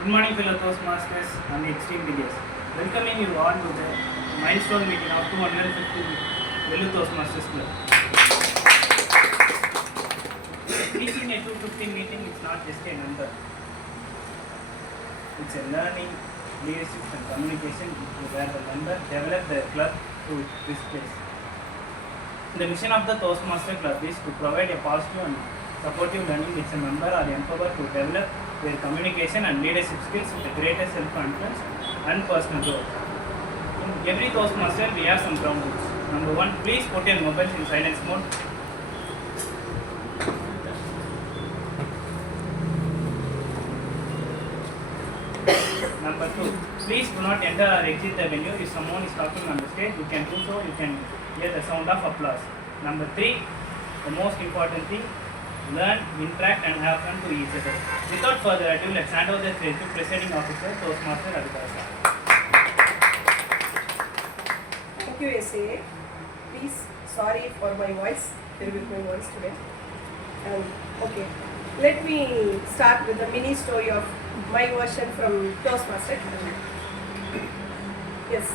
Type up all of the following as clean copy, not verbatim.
Good morning, fellow Toastmasters and extreme beginners. Welcoming you all to the milestone meeting of 250 fellow Toastmasters Club. Reaching a 250 meeting is not just a number. It's a learning, leadership and communication where the member develop the club to this place. The mission of the Toastmaster Club is to provide a positive and supportive learning which a member are empowered to develop their communication and leadership skills with the greatest self-confidence and personal growth. In every Toastmaster, we have some ground rules. Number 1, please put your mobiles in silence mode. Number 2, please do not enter or exit the venue. If someone is talking on the stage, you can do so. You can hear the sound of applause. Number 3, the most important thing, learn, interact and have fun to each other. Without further ado, let's hand over the stage to Presiding Officer, Toastmaster Adhikar. Thank you, SA. Please, sorry for my voice, there with my voice today. Okay, let me start with the mini story of my version from Toastmaster. Yes,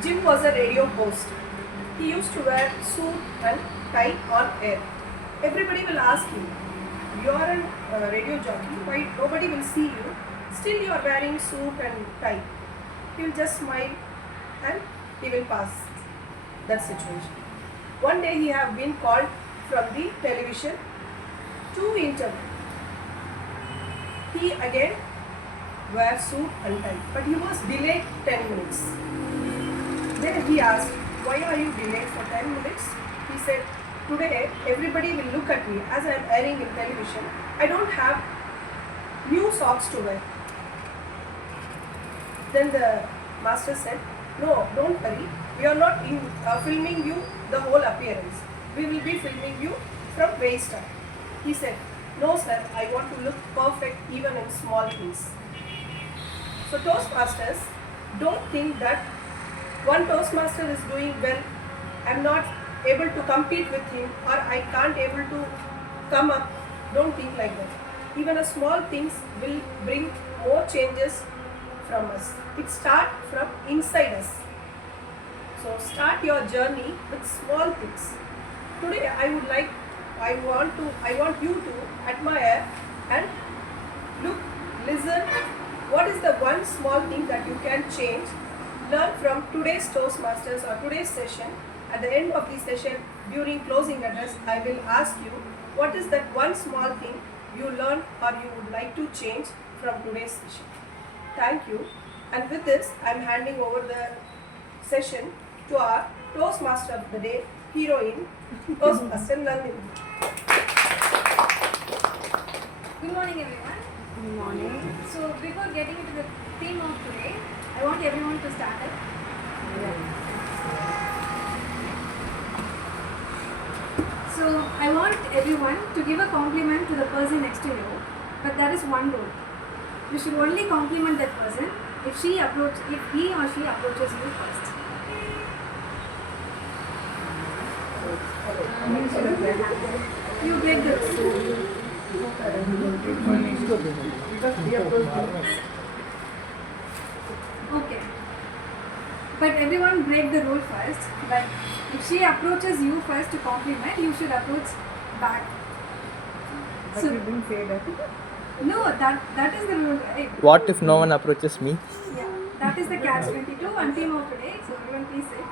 Jim was a radio host. He used to wear suit and tie on air. Everybody will ask him, you are a radio jockey, why nobody will see you, still you are wearing suit and tie. He will just smile and he will pass that situation. One day he have been called from the television to interview. He again wear suit and tie, but he was delayed 10 minutes. Then he asked, why are you delayed for 10 minutes? He said, today everybody will look at me as I am airing in television. I don't have new socks to wear. Then the master said, no, don't worry. We are not filming you the whole appearance. We will be filming you from waist up. He said, no sir, I want to look perfect even in small things. So Toastmasters, don't think that one Toastmaster is doing well, I am not able to compete with him or I can't able to come up. Don't think like that. Even a small things will bring more changes from us. It starts from inside us. So start your journey with small things. Today I want you to admire and look, listen, what is the one small thing that you can change. Learn from today's Toastmasters or today's session. At the end of the session, during closing address, I will ask you, what is that one small thing you learned or you would like to change from today's session. Thank you. And with this, I am handing over the session to our Toastmaster of the day, heroine, Toastmaster Nandhini. Good morning, everyone. Good morning. So, before getting into the theme of today, I want everyone to stand up. So, I want everyone to give a compliment to the person next to you, but that is one rule. You should only compliment that person if he or she approaches you first. You break the rule. Okay. But everyone break the rule first. But if she approaches you first to compliment, you should approach back. But So, you didn't say that. no, that is the rule, right? What if no one approaches me? Yeah, that is the catch 22 and theme of today. So everyone please sit.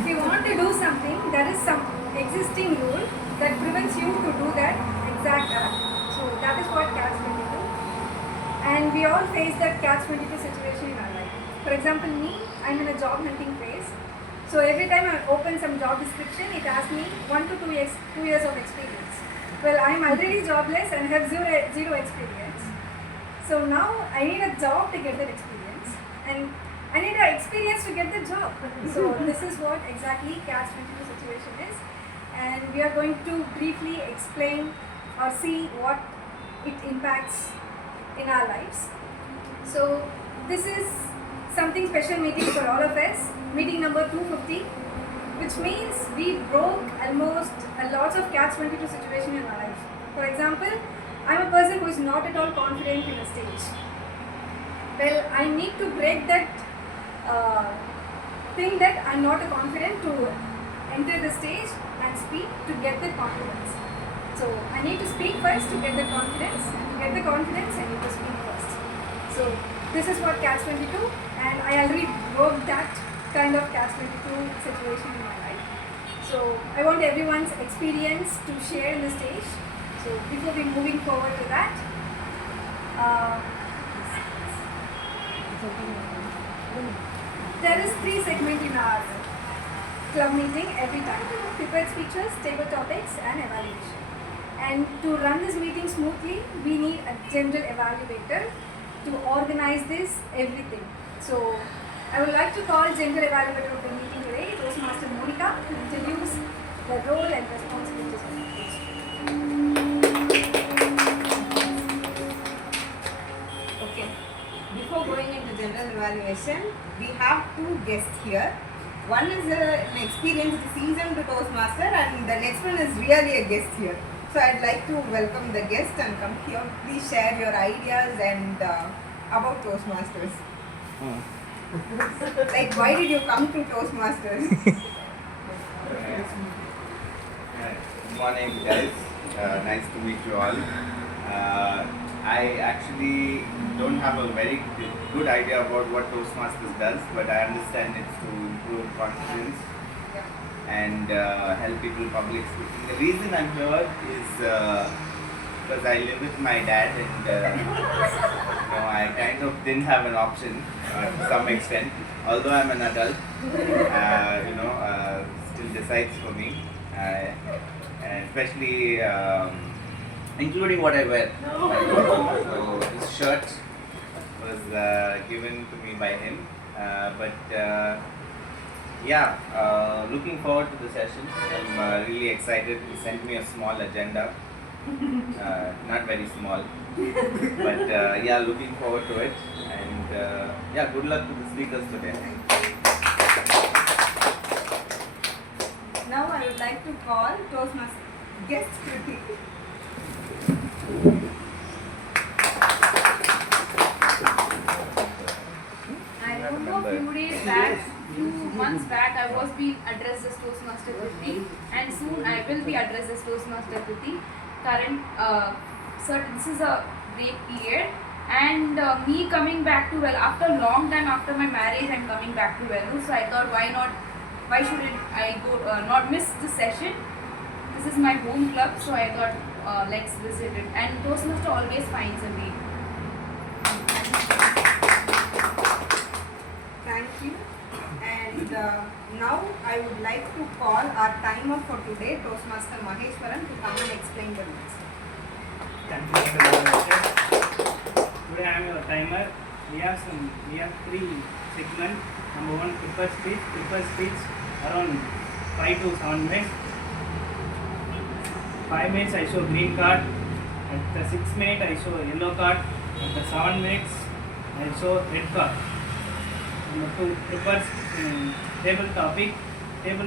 If you want to do something, there is some existing rule that prevents you to do that exact act. So that is what catch 22. And we all face that catch 22 situation in our life. For example, me, I'm in a job hunting phase. So every time I open some job description, it asks me 1 to 2 years of experience. Well, I'm already jobless and have zero experience. So now I need a job to get that experience, and I need an experience to get the job. So this is what exactly catch 22 situation is, and we are going to briefly explain or see what it impacts in our lives. So this is something special meeting for all of us, meeting number 250, which means we broke almost a lot of catch 22 situation in our life. For example, I'm a person who is not at all confident in a stage. Well, I need to break that thing that I'm not confident to enter the stage and speak to get the confidence. So I need to speak first to get the confidence, and to get the confidence I need to speak first. So this is what Catch-22, and I already broke that kind of Catch-22 situation in my life. So I want everyone's experience to share in the stage. So before we moving forward to that, there is 3 segments in our club meeting every time: prepared speeches, table topics, and evaluation. And to run this meeting smoothly, we need a general evaluator to organize this everything. So I would like to call general evaluator of the meeting today, Toastmaster Monica, to introduce the role and responsibilities of the Toast. Okay. Before going into general evaluation, we have 2 guests here. One is an experienced seasoned Toastmaster, and the next one is really a guest here. So I'd like to welcome the guest and come here. Please share your ideas and about Toastmasters. Like, why did you come to Toastmasters? Good morning, guys. Nice to meet you all. I actually don't have a very good idea about what Toastmasters does, but I understand it's to improve confidence and help people public speaking. The reason I'm here is because I live with my dad, and I kind of didn't have an option to some extent. Although I'm an adult, still decides for me, and especially including what I wear. So this shirt was given to me by him, looking forward to the session. I'm really excited. He sent me a small agenda, not very small, but looking forward to it. And good luck to the speakers today. Now I would like to call Toastmaster guest Pradeep. I remember few months back, I was being addressed as Toastmaster Pradeep, and soon I will be addressed as Toastmaster Pradeep. This is a break period, and me coming back to after a long time after my marriage, I'm coming back to so I thought, why shouldn't I go not miss this session? This is my home club, so I thought let's visit it, and Toastmaster always finds a way. Thank you. And now I would like to call our timer for today, Toastmaster Maheshwaran, to come and explain the rules. Thank you, Mr. Evaluator. Today I am your timer. We have 3 segments. Number 1, prepared speech around 5 to 7 minutes. 5 minutes I show green card. At the 6 minute I show yellow card. At the 7 minutes I show red card. Number 2, prepared table topic. 18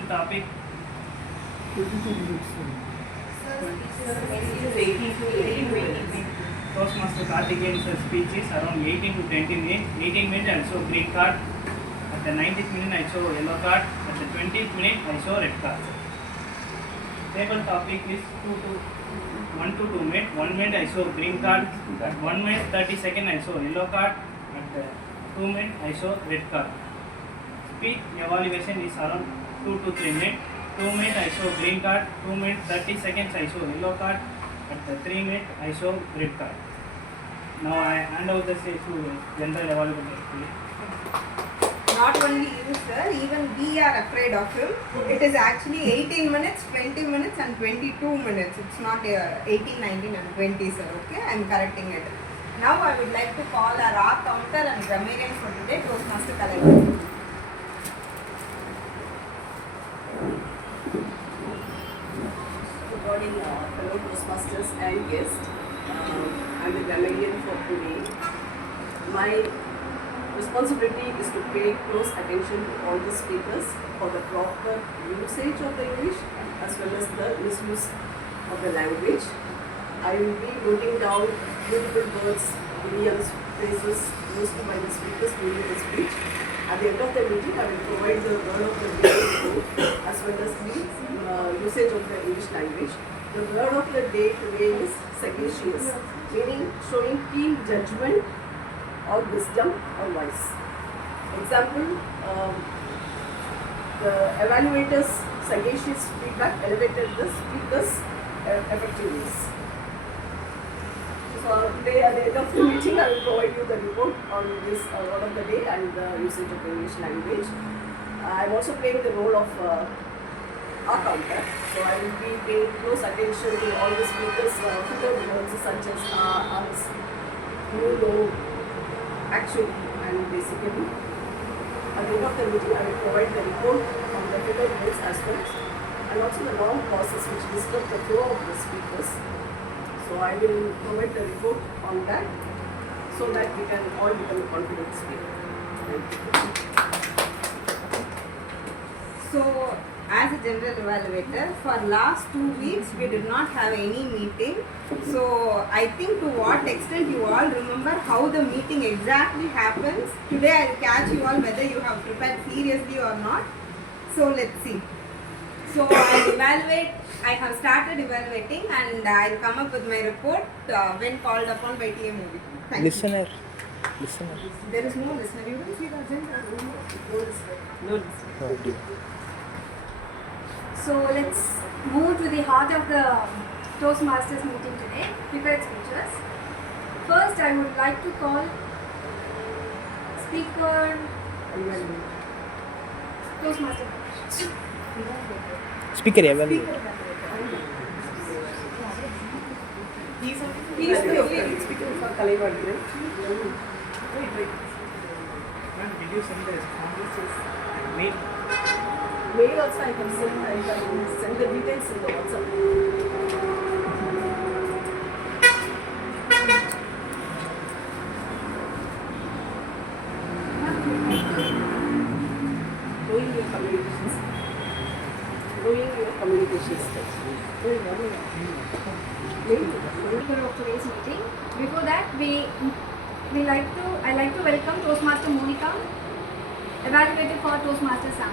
Toastmaster Karthikeyan's speech is around 18 to 20 minutes. 18 minutes I show green card. At the 90th minute I show yellow card. At the 20th minute I show red card. Table topic is 1 to 2 minutes. 1 minute I show green card. At 1 minute 30 seconds I show yellow card. At the 2 minutes I show red card. Speech evaluation is around 2 to 3 minutes. 2 minutes I show green card. 2 minutes 30 seconds I show yellow card. At the 3 minutes I show red card. Now I hand over the stage to general evaluator. Not only you, sir, even we are afraid of him. It is actually 18 minutes, 20 minutes and 22 minutes. It's not 18, 19 and 20, sir. Okay, I am correcting it. Now I would like to call our R counter and grammarian for today, Toastmaster Kalaivani. Good morning, fellow Toastmasters and guests. I'm the grammarian for today. My responsibility is to pay close attention to all the speakers for the proper usage of the English as well as the misuse of the language. I will be noting down beautiful words, idioms, phrases used by the speakers during the speech. At the end of the meeting, I will provide the word of the day report as well as the usage of the English language. The word of the day today is sagacious, meaning showing keen judgment or wisdom or wise. Example, the evaluator's sagacious feedback elevated the speaker's effectiveness. So today at the end of the meeting, I will provide you the report on this word of the day and the usage of English language. I am also playing the role of counter. So I will be paying close attention to all the speakers' figure words such as us, you know, actually, and basically. At the end of the meeting, I will provide the report on the figure words as well, and also the long pauses which disturb the flow of the speakers. So I will provide the report on that so that we can all become confident speakers. So, as a general evaluator, for last 2 weeks we did not have any meeting. So, I think to what extent you all remember how the meeting exactly happens. Today I will catch you all whether you have prepared seriously or not. So, let's see. So, I have started evaluating and I will come up with my report when called upon by TMOD. Thank you. Listener. There is no listener. You will see the agenda. No listener. Okay. So let's move to the heart of the Toastmasters meeting today, prepared speeches. First, I would like to call speaker Toastmaster. Speaker evaluator. He is the only speaker for Kalaivani, right? Wait. Ma'am, did you send the responses? Mail. Mail also I can send the details in the WhatsApp. Knowing your communications. Of today's meeting. Before that, I like to welcome Toastmaster Monica, evaluated for Toastmaster Sam.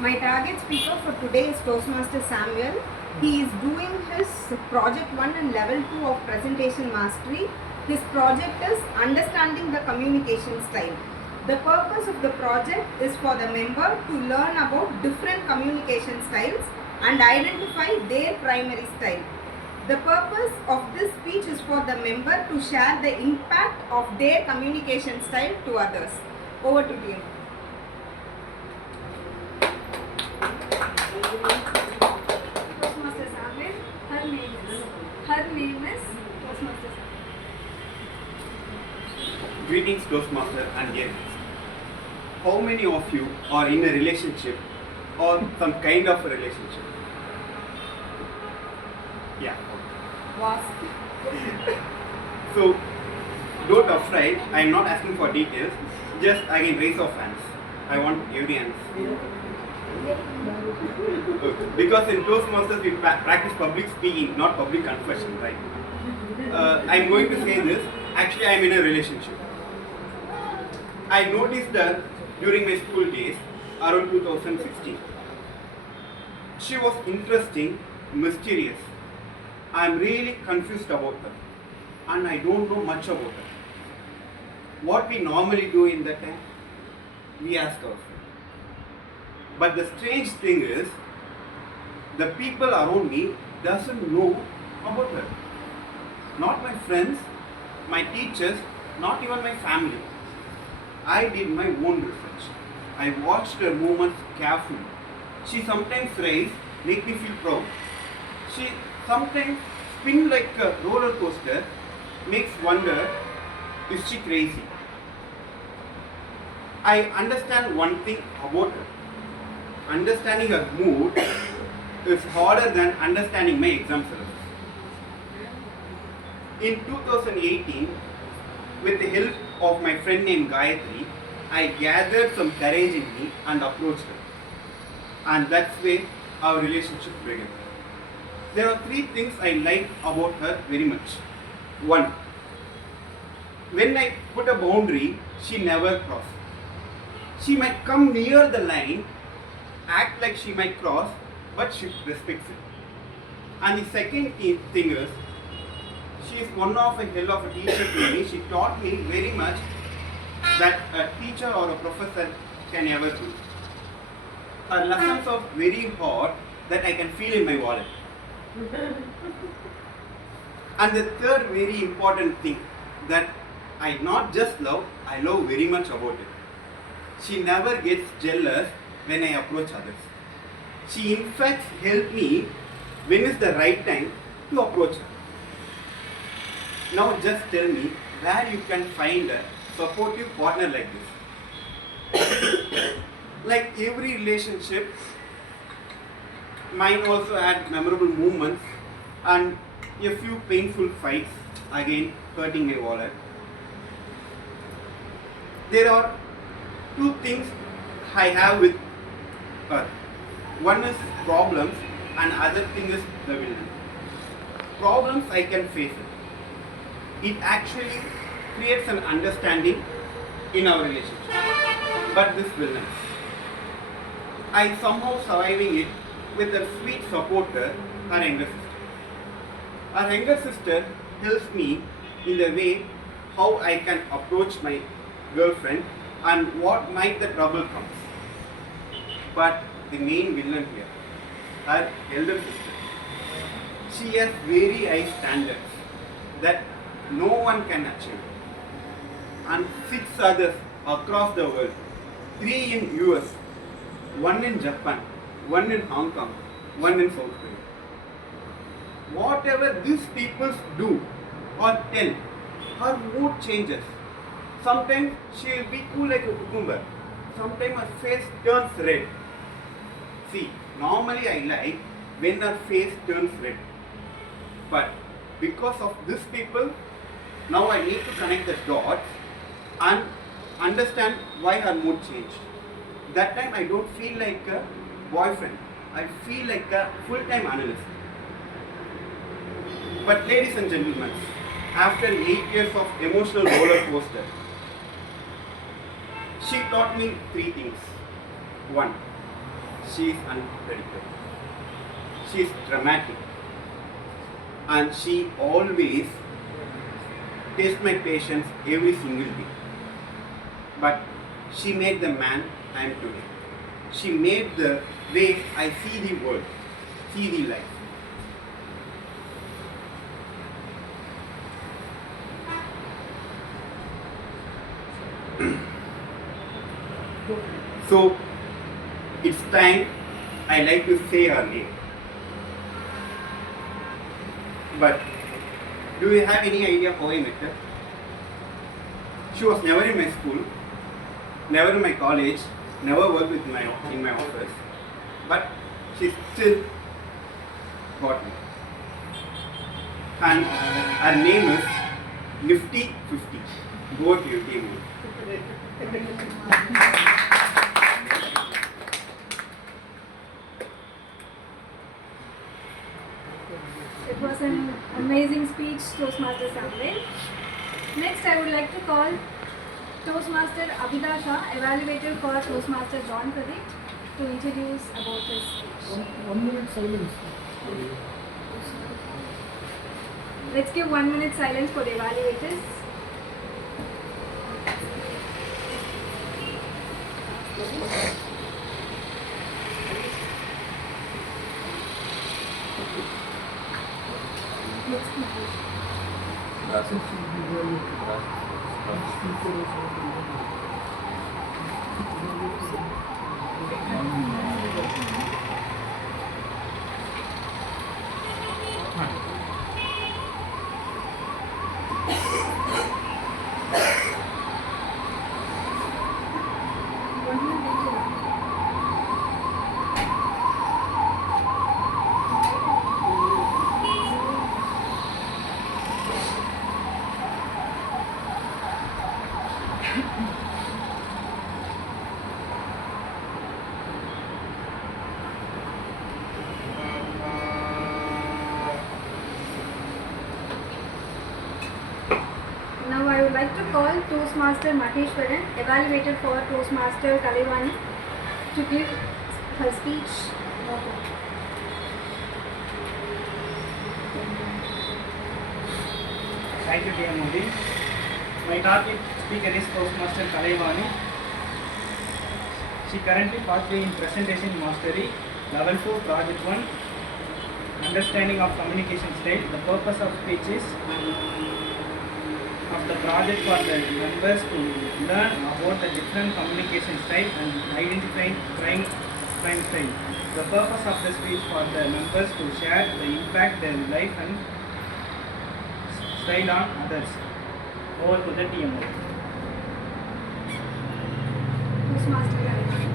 My target speaker for today is Toastmaster Samuel. He is doing his project 1 and level 2 of presentation mastery. His project is understanding the communication style. The purpose of the project is for the member to learn about different communication styles and identify their primary style. The purpose of this speech is for the member to share the impact of their communication style to others. Over to you. Toastmaster Samuel, her name is Toastmaster Samuel. Greetings, Toastmaster and guests. How many of you are in a relationship or some kind of a relationship? Yeah. So, don't afraid. I am not asking for details. Just again, raise of hands. I want every hands. Because in Toastmasters we practice public speaking, not public confession, right? I am going to say this. Actually, I am in a relationship. I noticed that during my school days, around 2016. She was interesting, mysterious. I am really confused about her, and I don't know much about her. What we normally do in that time, we ask ourselves. But the strange thing is, the people around me doesn't know about her. Not my friends, my teachers, not even my family. I did my own research. I watched her movements carefully. She sometimes rise, make me feel proud. She sometimes spin like a roller coaster, makes wonder, is she crazy? I understand one thing about her. Understanding her mood is harder than understanding my exam syllabus. In 2018, with the help of my friend named Gayatri, I gathered some courage in me and approached her. And that's where our relationship began. There are three things I like about her very much. One, when I put a boundary, she never crosses. She might come near the line, act like she might cross, but she respects it. And the second key thing is, she is one of a hell of a teacher to me. She taught me very much that a teacher or a professor can ever do. Her lessons are very hard that I can feel in my wallet. And the third very important thing that I not just love, I love very much about it. She never gets jealous when I approach others. She in fact helped me when is the right time to approach her. Now just tell me where you can find a supportive partner like this. Like every relationship, mine also had memorable moments and a few painful fights, again hurting my wallet. There are two things I have with her. One is problems and other thing is the villain. Problems I can face it. It actually creates an understanding in our relationship. But this villain, I somehow surviving it with a sweet supporter, her younger sister. Our younger sister helps me in the way how I can approach my girlfriend and what might the trouble comes. But the main villain here, her elder sister, she has very high standards that no one can achieve. And 6 others across the world, 3 in US, 1 in Japan, 1 in Hong Kong, 1 in South Korea. Whatever these people do or tell, her mood changes. Sometimes she will be cool like a cucumber. Sometimes her face turns red. See, normally I like when her face turns red. But because of these people, now I need to connect the dots and understand why her mood changed. That time I don't feel like a boyfriend. I feel like a full-time analyst. But ladies and gentlemen, after 8 years of emotional roller coaster, she taught me 3 things. 1, she is unpredictable. She is dramatic. And she always tests my patience every single day. But she made the man I am today. She made the way I see the world, see the life. So, it's time I like to say her name. But, do you have any idea how I met her? She was never in my school, never in my college, never worked in my office, but she still got me. And her name is Nifty 50. Go to your team. It was an amazing speech, Toastmaster Samved. Next, I would like to call Toastmaster Abhida Shah, Evaluator for Toastmaster John Pradeep, to introduce about his speech. 1 minute silence. Let's give 1 minute silence for the evaluators. call Toastmaster Maheshwaran, evaluator for Toastmaster Kalaivani, to give her speech. Thank you, TMOD. My target speaker is Toastmaster Kalaivani. She currently participates in presentation mastery, level 2, project 1, understanding of communication style. The purpose of speech is of the project for the members to learn about the different communication style and identifying crime style. The purpose of the speech for the members to share the impact their life and style on others. Over to the TMO. Toastmaster Kalaivani.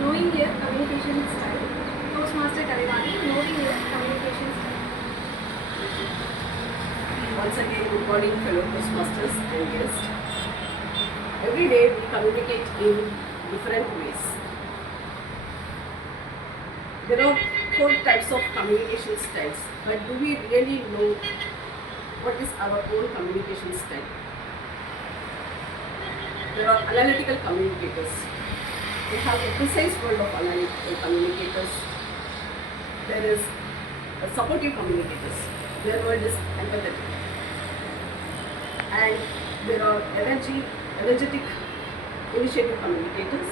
Knowing your communication style. Toastmaster Kalaivani, knowing your communication style. Once again, good morning, fellow Toastmasters and guests. Every day we communicate in different ways. There are 4 types of communication styles, but do we really know what is our own communication style? There are analytical communicators. We have a precise world of analytical communicators. There is supportive communicators. Their word is empathetic. And there are energetic initiative communicators.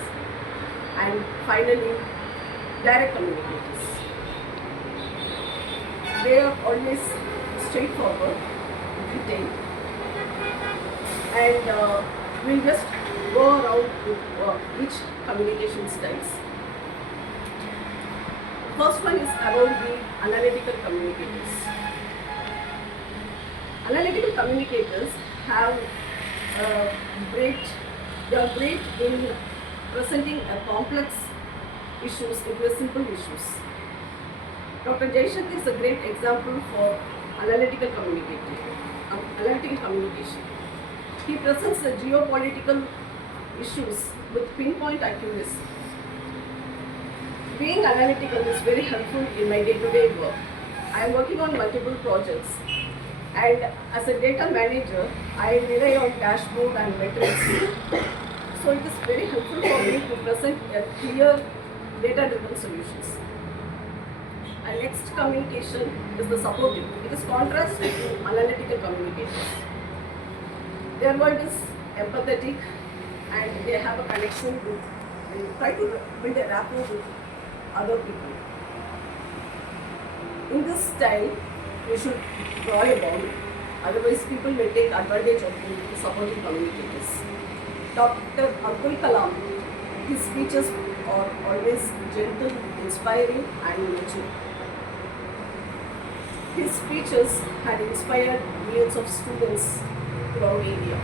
And finally, direct communicators. They are always straightforward, detailed, and we'll just go around with each communication styles. First one is about the analytical communicators. Analytical communicators have they are great in presenting a complex issues into simple issues. Dr. Jaishankar is a great example for analytical communication. He presents the geopolitical issues with pinpoint accuracy. Being analytical is very helpful in my day-to-day work. I am working on multiple projects, and as a data manager, I rely on dashboard and metrics. So it is very helpful for me to present a clear data-driven solutions. And next communication is the supportive. It is contrast to analytical communicators. Their word is empathetic, and they have a connection with, they try to build a rapport with other people. In this style, we should draw a boundary. Otherwise, people may take advantage of the supportive communicators. Dr. Abdul Kalam, his speeches are always gentle, inspiring, and nurturing. His speeches had inspired millions of students throughout India.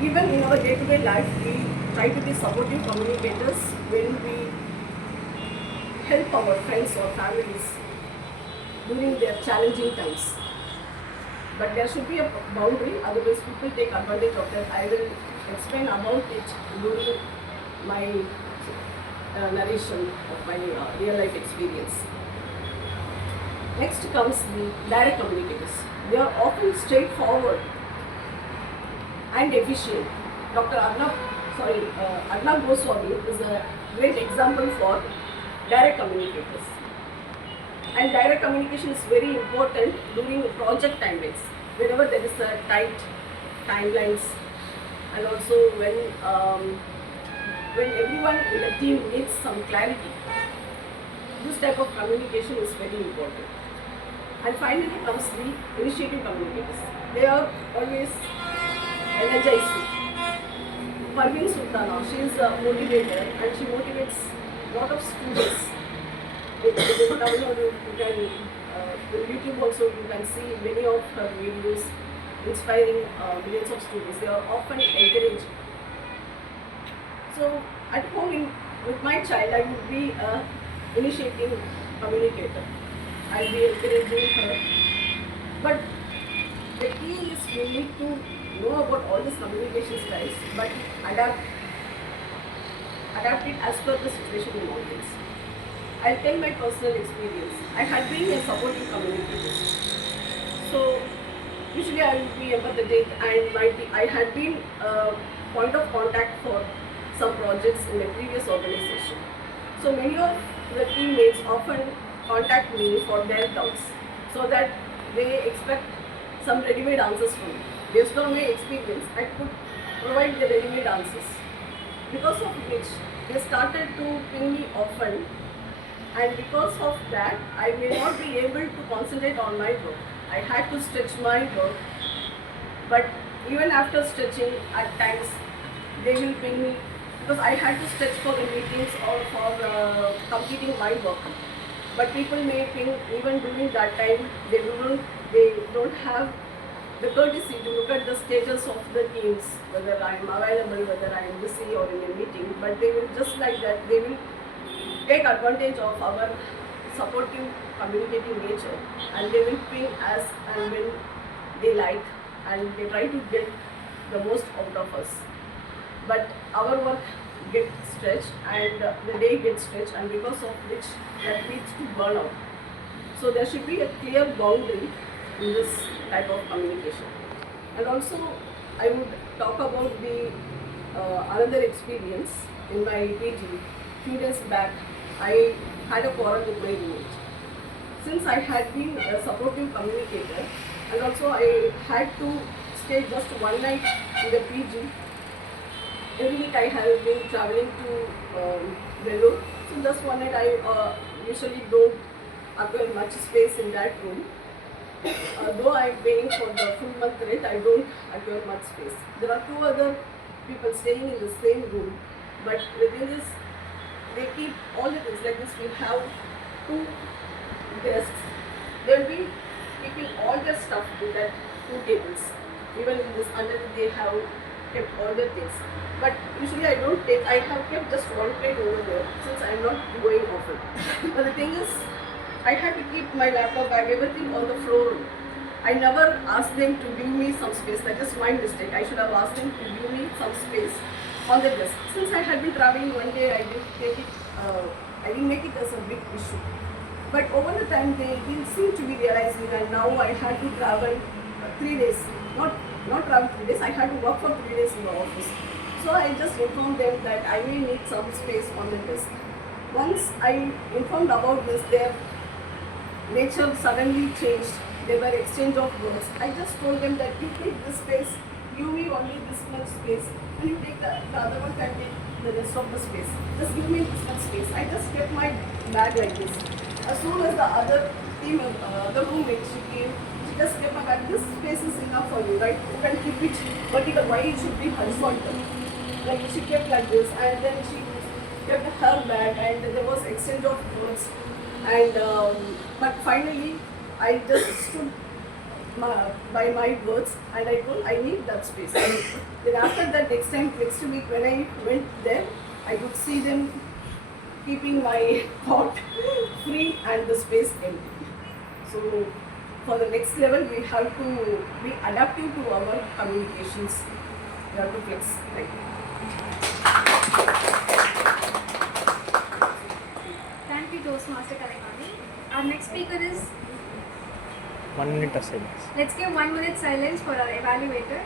Even in our day-to-day life, we try to be supportive communicators when we help our friends or families during their challenging times. But there should be a boundary, otherwise people take advantage of that. I will explain about it during my narration of my real life experience. Next comes the direct communicators. They are often straightforward and efficient. Dr. Arnab Goswami is a great example for direct communicators. And direct communication is very important during project timelines, whenever there is a tight timelines, and also when everyone in the team needs some clarity. This type of communication is very important. And finally comes the initiative communicators. They are always energizing. Parveen Sultana, she is a motivator and she motivates a lot of students. In YouTube also you can see many of her videos inspiring millions of students. They are often encouraged. So at home with my child, I would be an initiating communicator. I'll be encouraging her. But the key is we need to know about all these communication styles, but adapt it as per the situation in audience. I'll tell my personal experience. I had been a supportive communicator. So usually I will be empathetic, and I had been a point of contact for some projects in my previous organization. So many of the teammates often contact me for their doubts, so that they expect some ready-made answers from me. Based on my experience, I could provide the ready-made answers. Because of which they started to ping me often, and because of that I may not be able to concentrate on my work. I had to stretch my work, but even after stretching, at times they will ping me because I had to stretch for the meetings or for completing my work. But people may ping even during that time. They don't have the courtesy to look at the status of the teams, whether I am available, whether I am busy or in a meeting. But they will just like that. They will take advantage of our supportive communicating nature, and they will ping as and when they like, and they try to get the most out of us. But our work gets stretched, and the day gets stretched, and because of which that leads to burnout. So there should be a clear boundary in this type of communication. And also I would talk about the another experience in my PG. Few days back I had a quarrel with my roommate. Since I had been a supportive communicator, and also I had to stay just one night in the PG. Every week I have been traveling to Vellore. So just one night I usually don't acquire much space in that room. Though I am paying for the full month rent, I don't acquire much space. There are two other people staying in the same room, but the thing is, they keep all the things like this. We have two desks. They will be keeping all their stuff in that two tables. Even in this underneath, they have kept all their things. But usually I don't take. I have kept just one plate over there since I am not going often. But the thing is, I had to keep my laptop bag, everything on the floor. I never asked them to give me some space. That is my mistake. I should have asked them to give me some space on the desk. Since I had been traveling one day, I didn't take it. I didn't make it as a big issue. But over the time, they didn't seem to be realizing, and now I had to travel 3 days. Not travel 3 days. I had to work for 3 days in the office. So I just informed them that I may need some space on the desk. Once I informed about this, their nature suddenly changed. There were exchange of words. I just told them that you take this space, give me only this much space, and you take the other one can take the rest of the space. Just give me this much space. I just kept my bag like this. As soon as the other roommate, she came, she just kept my bag. This space is enough for you, right? You can keep it vertical. Why it should be horizontal? Like she kept like this, and then she kept her bag, and there was exchange of words. And but finally, I just stood by my words, and I told I need that space. Then after that, next week when I went there, I could see them keeping my pot free and the space empty. So for the next level, we have to be adaptive to our communications. We have to flex like that. Thank you, Toastmaster Kalaivani. Our next speaker is. 1 minute of silence. Let's give 1 minute silence for our evaluator.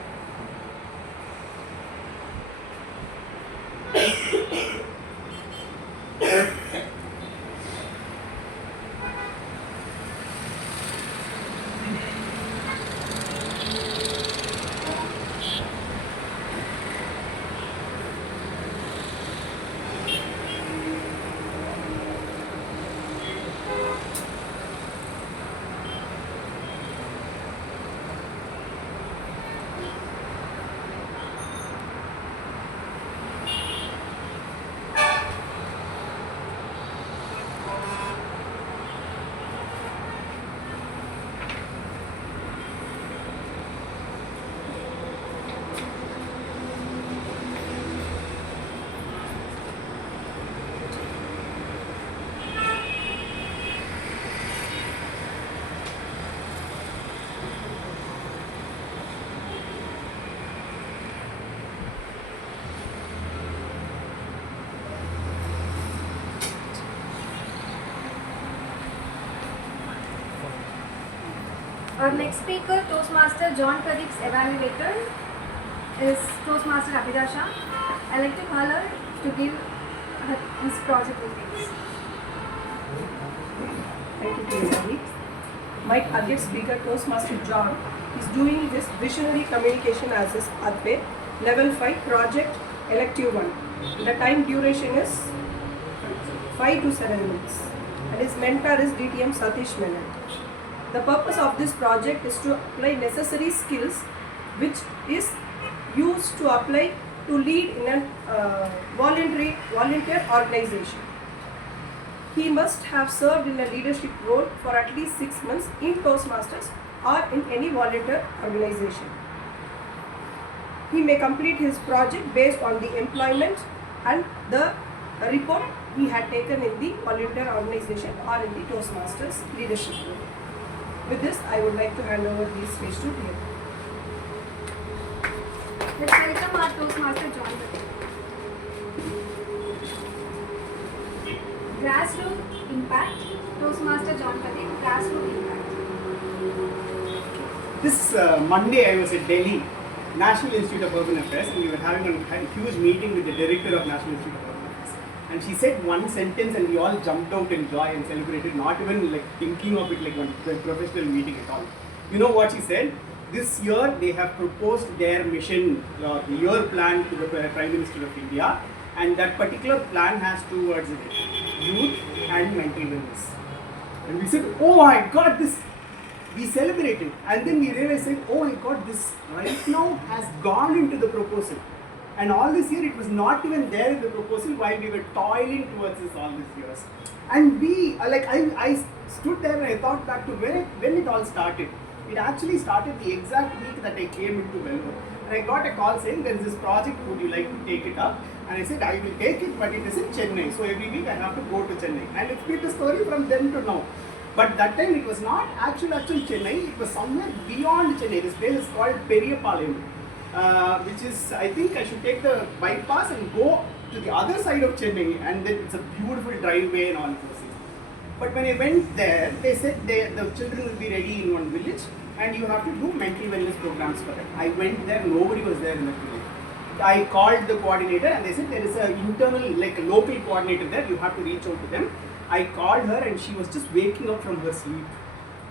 Our next speaker, Toastmaster John Pradeep's Evaluator, is Toastmaster Abhidasha. I'd like to call her to give his project details. Thank you, TMOD. My target speaker, Toastmaster John, is doing this visionary communication as his pathway, level 5 project elective 1. The time duration is 5 to 7 minutes. And his mentor is DTM Satish Menon. The purpose of this project is to apply necessary skills which is used to apply to lead in a volunteer organization. He must have served in a leadership role for at least 6 months in Toastmasters or in any volunteer organization. He may complete his project based on the employment and the report he had taken in the volunteer organization or in the Toastmasters leadership role. With this, I would like to hand over this speech to Priya. Let's welcome our Toastmaster John Pradeep. Grassroots impact. Toastmaster John Pradeep, grassroots impact. This Monday I was at Delhi, National Institute of Urban Affairs, and we were having a huge meeting with the director of National Institute of Urban Affairs. And she said one sentence and we all jumped out in joy and celebrated, not even like thinking of it like one professional meeting at all. You know what she said? This year they have proposed their mission, the year plan to the Prime Minister of India, and that particular plan has two words in it: youth and mental wellness. And we said, oh my God, this, we celebrated, and then we realized, oh my God, this right now has gone into the proposal. And all this year it was not even there in the proposal while we were toiling towards this all these years. And we, I stood there and I thought back to when it all started. It actually started the exact week that I came into Vellore. And I got a call saying there is this project, would you like to take it up? And I said I will take it, but it is in Chennai. So every week I have to go to Chennai. And it's been a story from then to now. But that time it was not actual Chennai, it was somewhere beyond Chennai. This place is called Periyapalayam, which is, I think I should take the bypass and go to the other side of Chennai, and then it's a beautiful driveway and all those things. But when I went there, they said the children will be ready in one village and you have to do mental wellness programs for them. I went there, nobody was there in that village. I called the coordinator and they said there is an internal, like a local coordinator there, you have to reach out to them. I called her and she was just waking up from her sleep.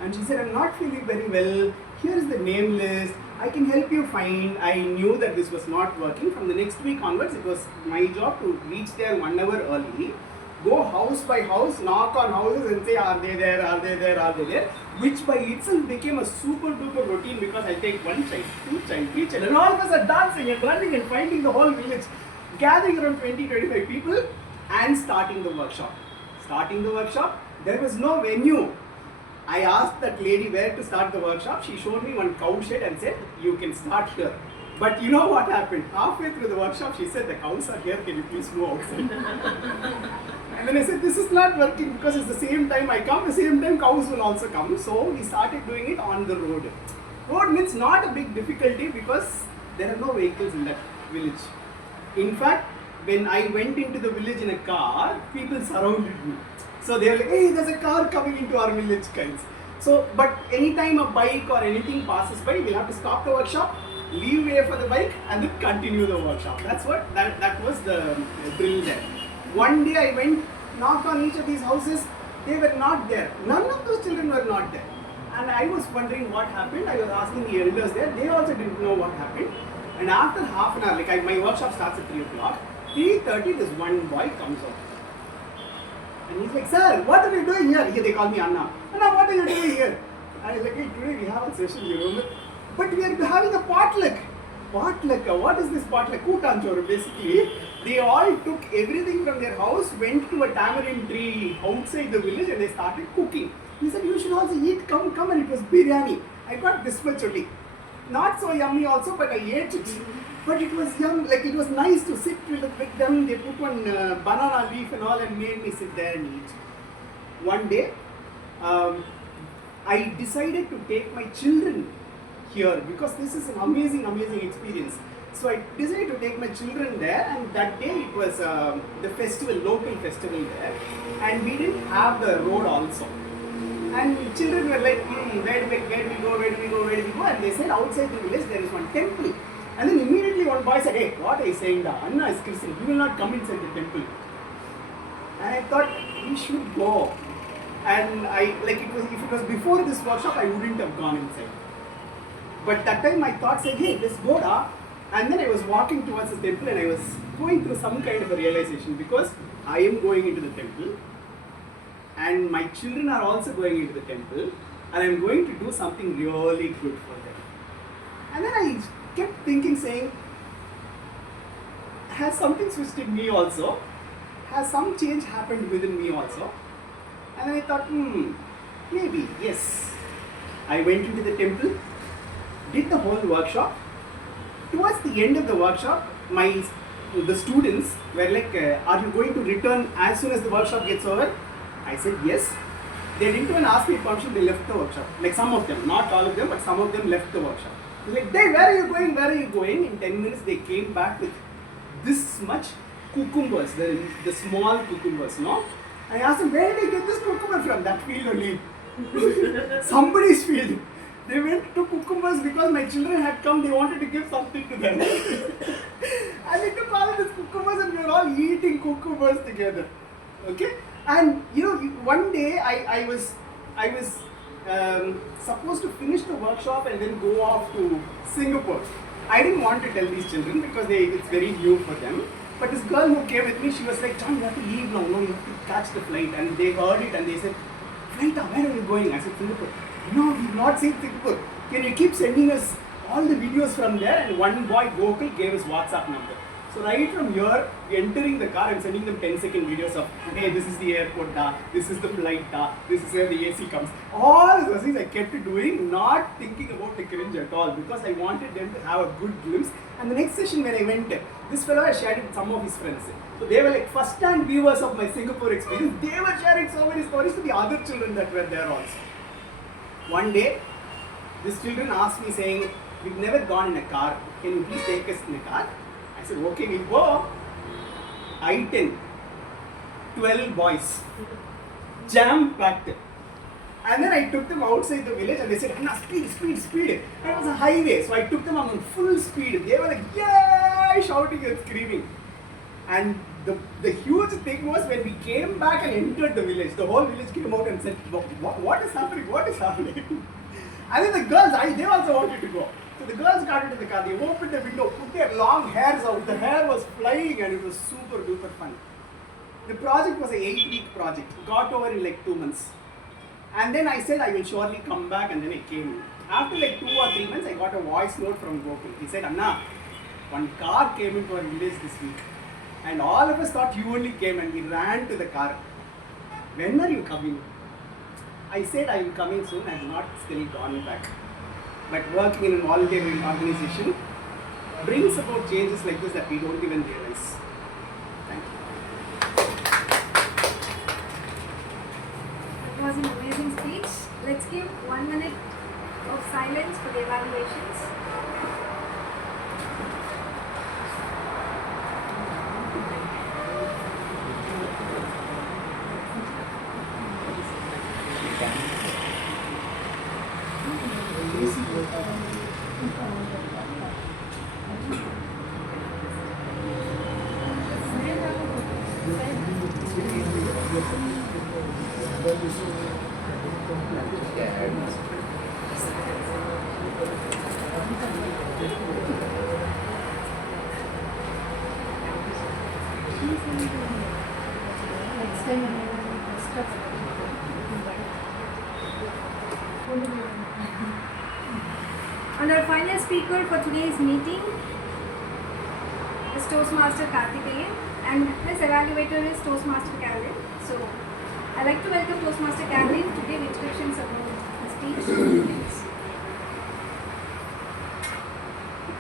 And she said, I'm not feeling very well, here is the name list, I can help you find. I knew that this was not working. From the next week onwards, it was my job to reach there 1 hour early, go house by house, knock on houses and say, are they there, are they there, are they there? Which by itself became a super duper routine because I take one child, two child, three child, and all of us are dancing and running and finding the whole village, gathering around 20-25 people and starting the workshop. Starting the workshop, there was no venue. I asked that lady where to start the workshop. She showed me one cow shed and said, you can start here. But you know what happened? Halfway through the workshop, she said, the cows are here, can you please move outside? And then I said, this is not working because it's the same time I come, the same time cows will also come. So we started doing it on the road. Road means not a big difficulty because there are no vehicles in that village. In fact, when I went into the village in a car, people surrounded me. So they were like, hey, there's a car coming into our village, guys. So, but anytime a bike or anything passes by, we'll have to stop the workshop, leave way for the bike, and then continue the workshop. That's what, that was the drill there. One day I went, knocked on each of these houses, they were not there. None of those children were not there. And I was wondering what happened. I was asking the elders there, they also didn't know what happened. And after half an hour, like my workshop starts at 3 o'clock, 3:30, this one boy comes out. And he's like, sir, what are you doing here? They call me Anna. Anna, what are you doing here? I was like, hey, today we have a session, you know. But we are having a potluck. Potluck, what is this potluck? Kootanchoru, basically. They all took everything from their house, went to a tamarind tree outside the village and they started cooking. He said, you should also eat, come, and it was biryani. I got this much only. Not so yummy also, but I ate it. But it was yum, like it was nice to sit with them. They put one banana leaf and all and made me sit there and eat. One day, I decided to take my children here because this is an amazing experience. So I decided to take my children there, and that day it was the festival, local festival there, and we didn't have the road also. And children were like, where do we go? And they said outside the village there is one temple. And then immediately one boy said, hey, what are you saying? Da? Anna is Christian, you will not come inside the temple. And I thought we should go. And if it was before this workshop, I wouldn't have gone inside. But that time my thought said, hey, let's go da. And then I was walking towards the temple and I was going through some kind of a realization, because I am going into the temple and my children are also going into the temple and I am going to do something really good for them. And then I kept thinking, saying, has something switched in me also? Has some change happened within me also? And then I thought, maybe, yes. I went into the temple, did the whole workshop. Towards the end of the workshop, the students were like, are you going to return as soon as the workshop gets over? I said yes. They didn't even ask me permission, they left the workshop. Like some of them, not all of them, but some of them left the workshop. I was like, Dave, where are you going? In 10 minutes they came back with this much cucumbers, the small cucumbers, no? I asked them, where did they get this cucumber from? That field only. Somebody's field. They went to cucumbers because my children had come, they wanted to give something to them. And they took all of these cucumbers and we were all eating cucumbers together. Okay? And one day I was supposed to finish the workshop and then go off to Singapore. I didn't want to tell these children because it's very new for them. But this girl who came with me, she was like, John, you have to leave now. No, you have to catch the flight. And they heard it and they said, flight, where are you going? I said, Singapore. No, we've not seen Singapore. Can you keep sending us all the videos from there? And one boy, Gokul, gave his WhatsApp number. So right from here, entering the car and sending them 10-second videos of, hey, this is the airport, this is the flight, this is where the AC comes. All those things I kept doing, not thinking about the cringe at all, because I wanted them to have a good glimpse. And the next session when I went, this fellow I shared it with some of his friends. So they were like first-hand viewers of my Singapore experience. They were sharing so many stories to the other children that were there also. One day, these children asked me saying, we've never gone in a car, can you please take us in a car? I said, okay, we'll go. I-10, 12 boys, jam-packed. And then I took them outside the village and they said, Anna, speed. And it was a highway, so I took them on full speed. They were like, yay, shouting and screaming. And the huge thing was when we came back and entered the village, the whole village came out and said, what is happening? And then the girls, they also wanted to go. So the girls got into the car, they opened the window, put their long hairs out, the hair was flying and it was super duper fun. The project was an 8-week project, got over in like 2 months. And then I said I will surely come back, and then I came. After like 2 or 3 months, I got a voice note from Gokul. He said, Anna, one car came into our village this week. And all of us thought you only came and we ran to the car. When are you coming? I said I am coming soon. I have not still gone back. But working in a volunteer organization brings about changes like this that we don't even realize. Thank you. It was an amazing speech. Let's give 1 minute of silence for the evaluations. And our final speaker for today's meeting is Toastmaster Karthikeyan, and this evaluator is Toastmaster Carolyn. So I'd like to welcome Toastmaster Carolyn to give instructions about the speech.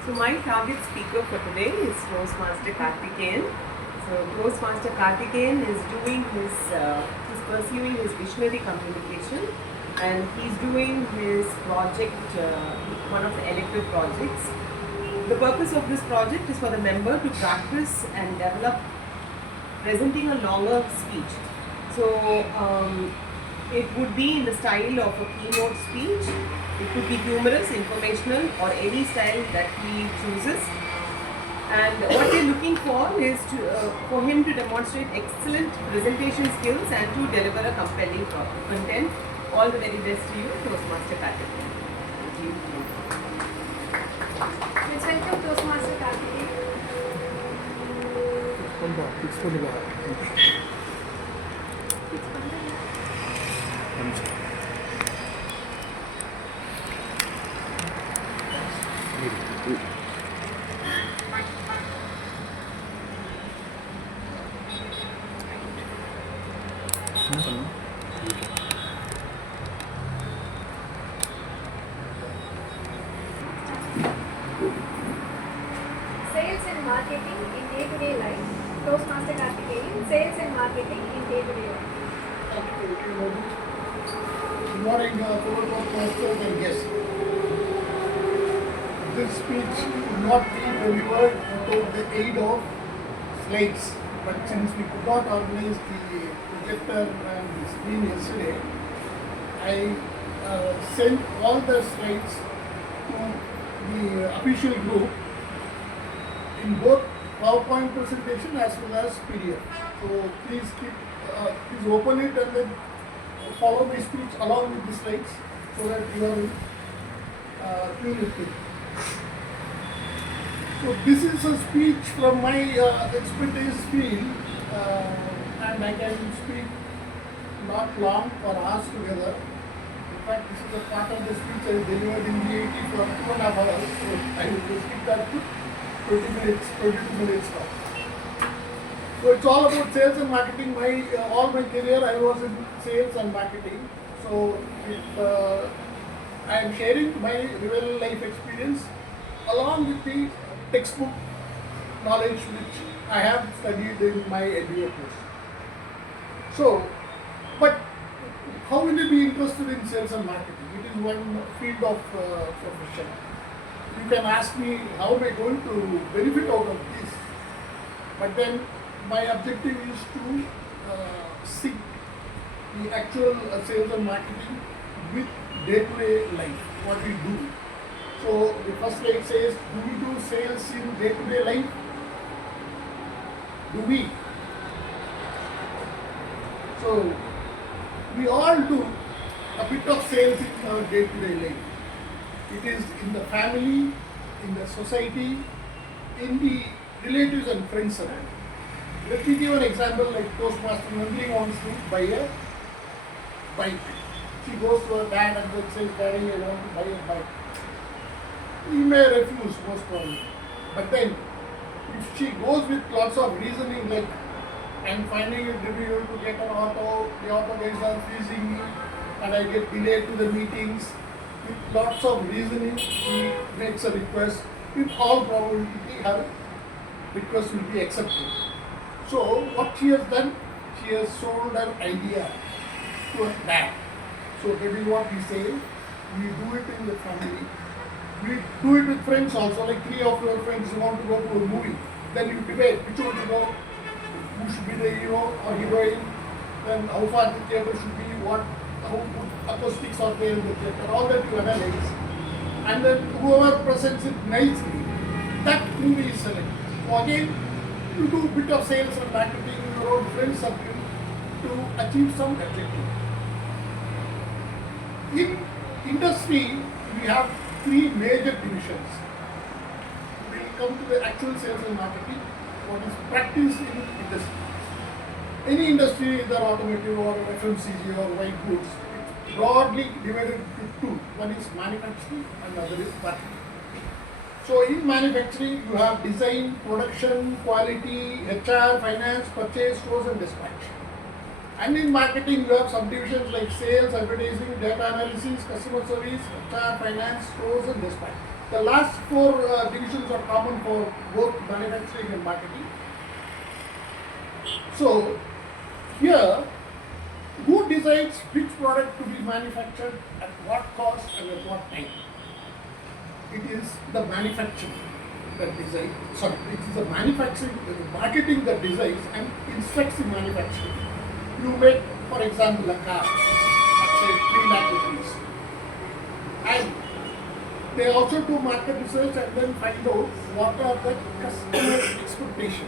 So my target speaker for today is Toastmaster Karthikeyan. So Toastmaster Karthikeyan is he's pursuing his visionary communication, and he's doing his project, one of the elective projects. The purpose of this project is for the member to practice and develop presenting a longer speech. So It would be in the style of a keynote speech. It could be humorous, informational, or any style that he chooses. And what we're looking for is for him to demonstrate excellent presentation skills and to deliver a compelling content. All the very best to you, Toastmaster Karthikeyan. Let's welcome Toastmaster Karthikeyan. Sales and marketing in day-to-day life. Toastmaster Karthikeyan, sales and marketing in day-to-day life. Good morning, fellow Toastmasters and guests. This speech could not be delivered without the aid of slides. But since we could not organize the projector and the screen yesterday, I sent all the slides to the official group in both PowerPoint presentation as well as PDF. So please please open it and then follow my speech along with the slides so that you are tune with it. So this is a speech from my expertise field, and I can speak not long for hours together. In fact, this is a part of the speech I delivered in the AT for 2.5 hours. So I will restrict that to 22 minutes now. So it's all about sales and marketing. All my career I was in sales and marketing. So I am sharing my real life experience along with the textbook knowledge which I have studied in my MBA course. So, but how will you be interested in sales and marketing? It is one field of profession. You can ask me how am I going to benefit out of this, but then my objective is to sync the actual sales and marketing with day-to-day life, what we do. So the first slide says, do we do sales in day-to-day life? Do we? So we all do a bit of sales in our day-to-day life. It is in the family, in the society, in the relatives and friends around. Let me give an example like Toastmaster Nandhini wants to buy a bike. She goes to her dad and then says, Daddy, I want to buy a bike. He may refuse most probably. But then, if she goes with lots of reasoning like, I'm finding it difficult to get an auto, the auto guys are freezing me, and I get delayed to the meetings, with lots of reasoning, she makes a request. With all probability, her request will be accepted. So, what she has done, she has sold her idea to her dad. So, that is what we say, we do it in the family. We do it with friends also, like 3 of your friends want to go to a movie. Then you debate which one to go, who should be the hero or heroine, then how far the theatre should be, how good acoustics are there in the theatre, all that you analyze. And then whoever presents it nicely, that movie is selected. So again, you do a bit of sales and marketing in your own friend circle to achieve some objective. In industry, we have 3 major divisions. We will come to the actual sales and marketing, what is practiced in industry. Any industry, either automotive or FMCG or white goods, it's broadly divided into 2. One is manufacturing and other is marketing. So in manufacturing, you have design, production, quality, HR, finance, purchase, stores and dispatch. And in marketing, you have subdivisions like sales, advertising, data analysis, customer service, HR, finance, stores and dispatch. The last 4 divisions are common for both manufacturing and marketing. So here, who decides which product to be manufactured, at what cost and at what time? It is the manufacturer that decides, it is the manufacturing, the marketing that decides and instructs the manufacturing. You make, for example, a car. say 3 lakh rupees. And they also do market research and then find out what are the customer expectation.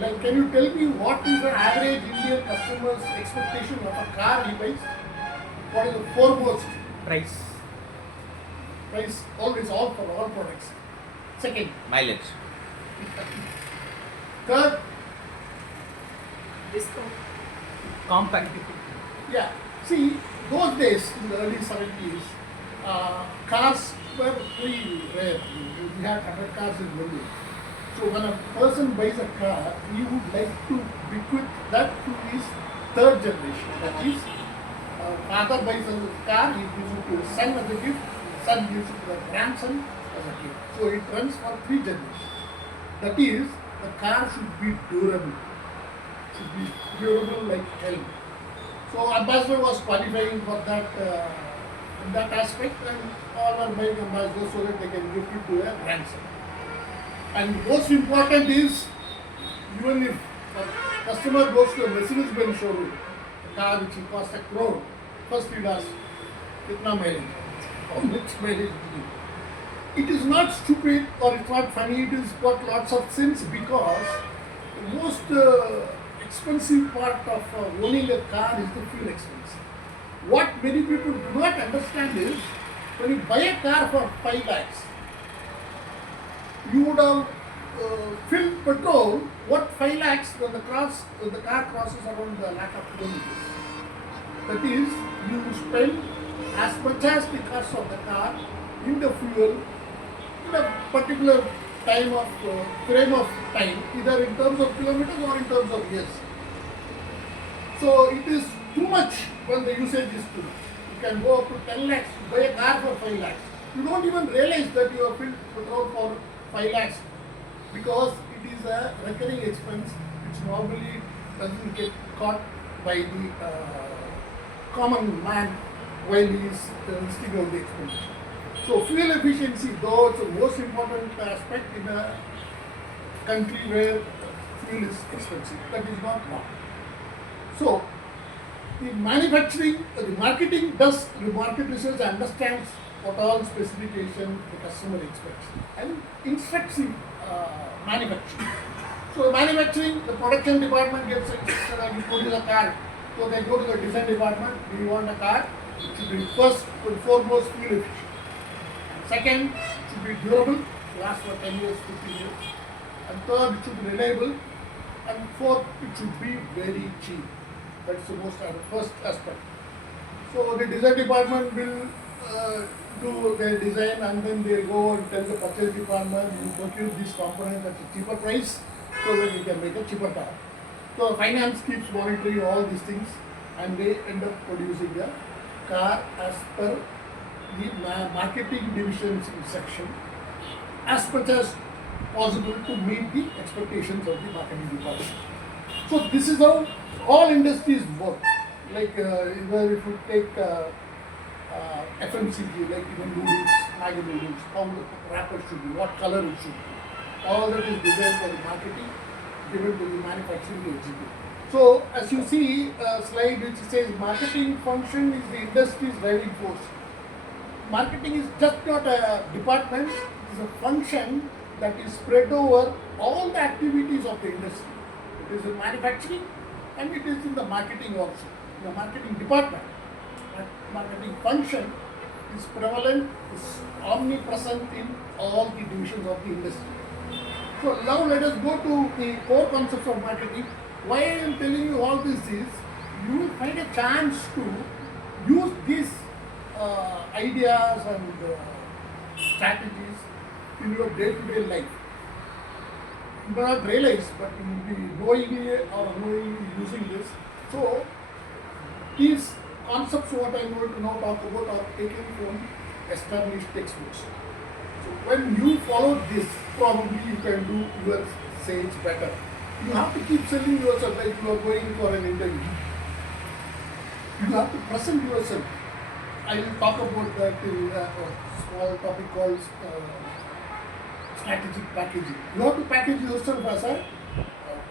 Like, can you tell me what is the average Indian customer's expectation of a car he buys? What is the foremost? Price. Price, always, all for all products. Second. Mileage. Third. Discount. Compact. Yeah. See, those days in the early 70s, cars were pretty rare. We had 100 cars in Mumbai. So when a person buys a car, he would like to bequeath that to his third generation. That is, father buys a car, he gives it to his son as a gift, son gives it to the grandson as a gift. So it runs for 3 generations. That is, the car should be durable. Should be durable like hell. So ambassador was qualifying for that in that aspect, and all are buying ambassadors so that they can give it to a grandson. And most important is, even if a customer goes to a Mercedes-Benz showroom, a car which will cost 1 crore, first he asks, "Kitna mileage? How much mileage do you?" It is not stupid or it's not funny, it is got lots of sense, because the most expensive part of owning a car is the fuel expense. What many people do not understand is, when you buy a car for 5 lakhs, you would have filled petrol, what 5 lakhs when the car crosses around the lakh of kilometers. That is, you spend as much as the cost of the car in the fuel in a particular time of frame of time, either in terms of kilometers or in terms of years. So it is too much when the usage is too much. You can go up to 10 lakhs, buy a car for 5 lakhs. You don't even realize that you have filled petrol for 5 lakhs, because it is a recurring expense which normally doesn't get caught by the common man while he is listing out the expenditure. So fuel efficiency, though it's the most important aspect in a country where fuel is expensive, that is not wrong. So the manufacturing, the marketing does the market research, understands what all specification the customer expects, and instructs the manufacturing. So manufacturing, the production department gets instruction and you produce a car. So they go to the design department, we want a car, it should be first and foremost fuel efficient. Second, it should be durable, last for 10 years, 15 years. And third, it should be reliable. And fourth, it should be very cheap. That's the most first aspect. So the design department will do their design, and then they go and tell the purchase department, you procure these components at a cheaper price so that you can make a cheaper car. So finance keeps monitoring all these things, and they end up producing a car as per the marketing division's instruction, as much as possible to meet the expectations of the marketing department. So this is how all industries work. Like either if you take FMCG, like even noodles, Maggi noodles, how the wrapper should be, what color it should be. All that is designed for the marketing, given to the manufacturing to execute. So as you see a slide which says marketing function is the industry's driving force. Marketing is just not a department, it is a function that is spread over all the activities of the industry. It is in manufacturing and it is in the marketing also. In the marketing department, that marketing function is prevalent, is omnipresent in all the divisions of the industry. So now let us go to the core concepts of marketing. Why I am telling you all this is, you will find a chance to use these ideas and strategies in your day-to-day life. You may not realize, but you will be knowingly or unknowingly using this. So these concepts what I am going to now talk about are taken from established textbooks. So when you follow this, probably you can do your sales better. You have to keep selling yourself like you are going for an interview. You have to present yourself. I will talk about that in a small topic called strategic packaging. You have to package yourself as a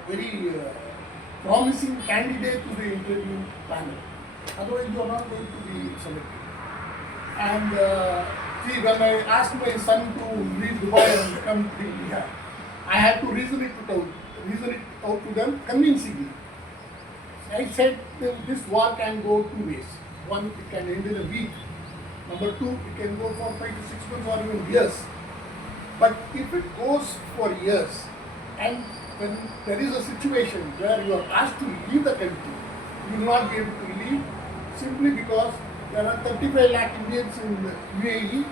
very promising candidate to the interview panel. Otherwise, you are not going to be selected. And see, when I asked my son to leave Dubai and come to India, I had to reason it out to them convincingly. I said this war can go two ways. One, it can end in a week. Number two, it can go for 5 to 6 months or even years. But if it goes for years, and when there is a situation where you are asked to leave the country, you will not be able to leave simply because there are 35 lakh Indians in UAE,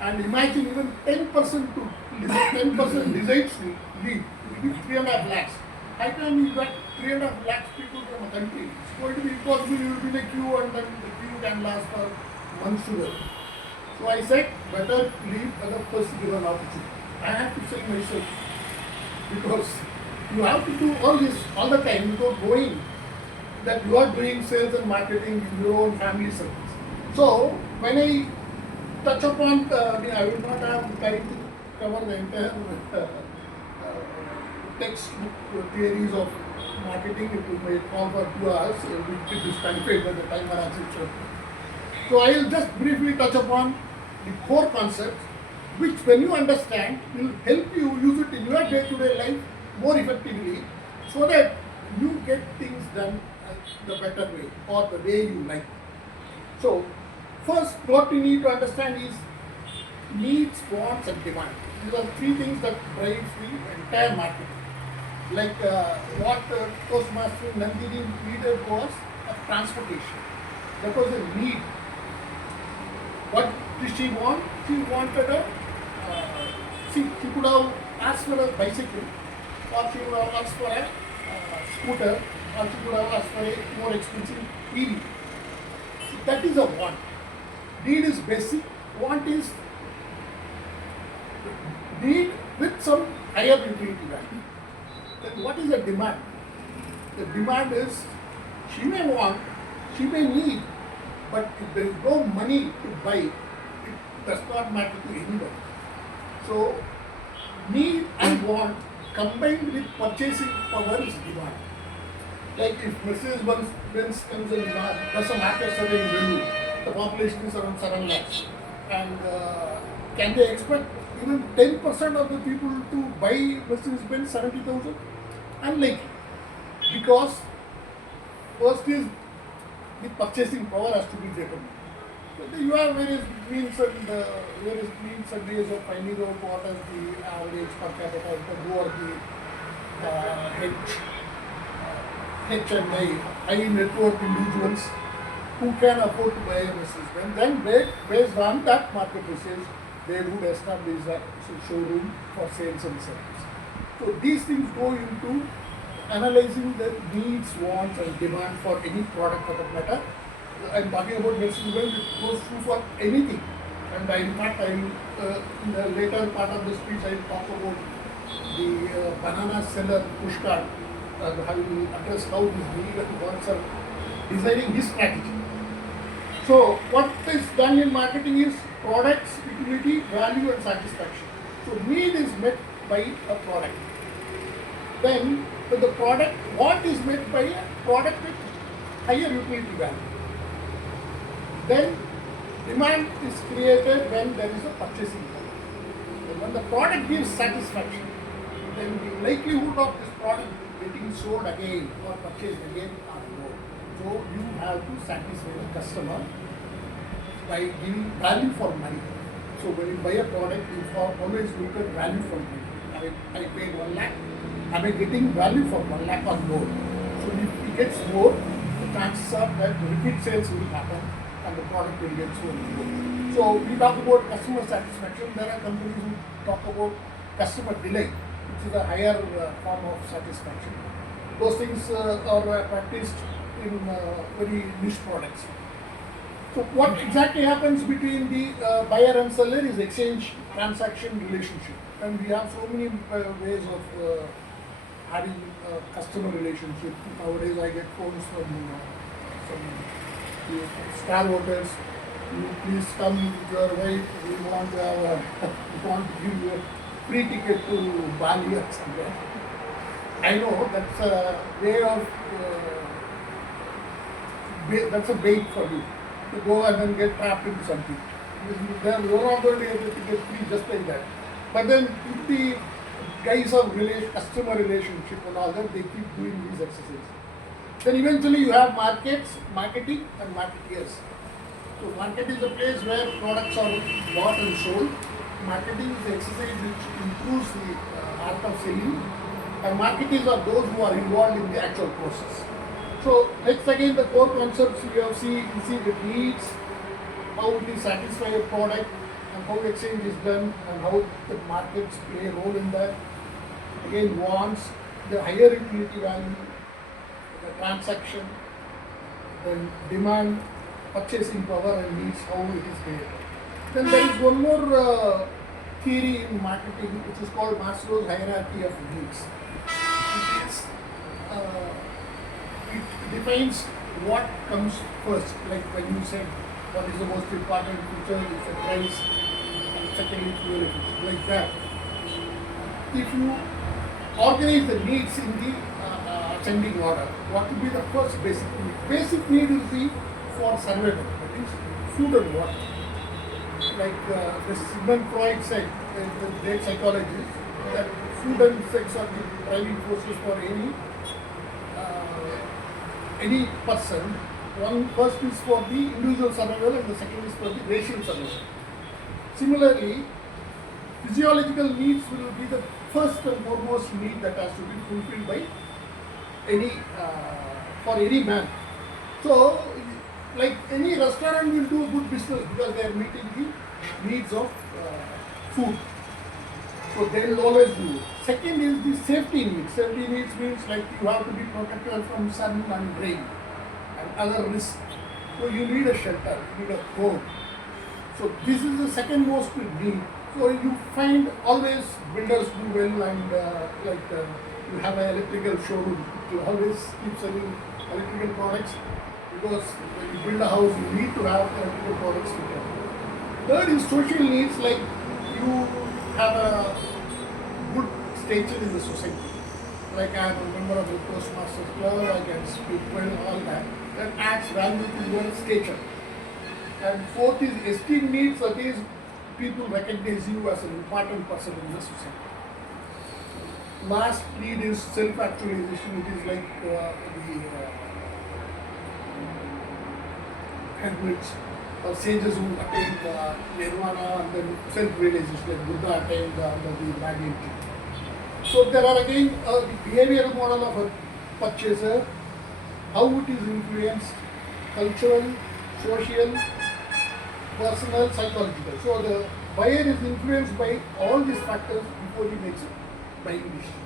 and imagine even 10% to 10% decides to leave, it will be 3.5 lakhs. How can you get 3.5 lakhs people from a country? It's going to be impossible. You will be in a queue, and then the queue can last for months together. So I said, better leave at the first given opportunity. I had to say myself, because you have to do all this all the time without knowing that you are doing sales and marketing in your own family circles. So when I touch upon, I will not have time to cover the entire textbook theories of marketing. It may call for 2 hours, which is disqualified by the timer as it should. So I will just briefly touch upon the core concepts, which when you understand will help you use it in your day-to-day life more effectively, so that you get things done the better way or the way you like. So first, what you need to understand is needs, wants and demand. These are three things that drive the entire market. Like what Toastmaster Nandhini needed was a transportation. That was a need. What did she want? She wanted a, she could have asked for a bicycle, or she could have asked for a scooter, or she could have asked for a more expensive EV. So that is a want. Need is basic, want is need with some higher utility value. Then what is the demand? The demand is, she may want, she may need, but if there is no money to buy, it does not matter to anybody. So, need and want combined with purchasing power is demand. Like if Mercedes-Benz comes in, does a market survey in Delhi, the population is around 7 lakhs. And can they expect even 10% of the people to buy Mercedes-Benz 70,000? Unlikely. Because first is the purchasing power has to be determined. So you have various means and ways of finding out what is the average per capita income, who are the H and I, high net worth individuals who can afford to buy a Mercedes-Benz. Then based on that market research, they would establish a showroom for sales and service. So these things go into analyzing the needs, wants and demand for any product for that matter. I'm talking about Mercedes-Benz, it goes true for anything. And in fact, in the later part of the speech, I will talk about the banana seller pushcart, having addressed how this need and wants are designing his strategy. So what is done in marketing is products, utility, value and satisfaction. So need is met by a product. Then the product, want is met by a product with higher utility value. Then demand is created when there is a purchasing power. And when the product gives satisfaction, then the likelihood of this product getting sold again or purchased again are low. So you have to satisfy the customer by giving value for money. So when you buy a product, you always look at value for money. I paid 1 lakh, am I getting value for 1 lakh or more? So if it gets more, the chances are that repeat sales will happen and the product will get sold more. So we talk about customer satisfaction. There are companies who talk about customer delight, which is a higher form of satisfaction. Those things are practiced in very niche products. So what exactly happens between the buyer and seller is exchange transaction relationship, and we have so many ways of having a customer relationship. Nowadays I get phones from some star hotels. You please come with your wife. We want to give you a free ticket to Bali or somewhere. I know that's a way of that's a bait for you to go and then get trapped into something. You're not going to be able to get free just like that. But then if the guys of customer relationship and all that, they keep doing these exercises. Then eventually you have markets, marketing and marketeers. So market is a place where products are bought and sold. Marketing is the exercise which improves the art of selling. And marketeers are those who are involved in the actual process. So let's again the core concepts we have see the needs, how it is satisfy a product, and how exchange is done, and how the markets play a role in that. Again, wants, the higher utility value, the transaction, then demand, purchasing power and needs, how it is created. Then there is one more theory in marketing which is called Maslow's hierarchy of needs. It defines what comes first, like when you said what is the most important feature is the price, and secondly fuel efficiency, like that. If you organize the needs in the ascending order, what will be the first basic need? Basic need will be for survival, that is food and water. Like the Sigmund Freud said, the great psychologist, that food and sex are the driving forces for any person. One first is for the individual survival and the second is for the racial survival. Similarly, physiological needs will be the first and foremost need that has to be fulfilled by for any man. So, like any restaurant will do good business because they are meeting the needs of food. So they will always do it. Second is the safety needs. Safety needs means like you have to be protected from sun and rain and other risks. So you need a shelter, you need a home. So this is the second most need. So you find always builders do well and you have an electrical showroom. You always keep selling electrical products because when you build a house you need to have electrical products to get. Third is social needs, like you have a good stature in the society. Like I am a member of the Toastmasters Club, I can speak well, all that. That adds value to your stature. And fourth is esteem needs, that is people recognize you as an important person in the society. Last need is self-actualization. It is like the hermits or sages who attained nirvana and then self-realization, like Buddha attained under the Banyan tree. So there are again the behavioral model of a purchaser, how it is influenced, cultural, social, personal, psychological. So the buyer is influenced by all these factors before he makes a buying decision.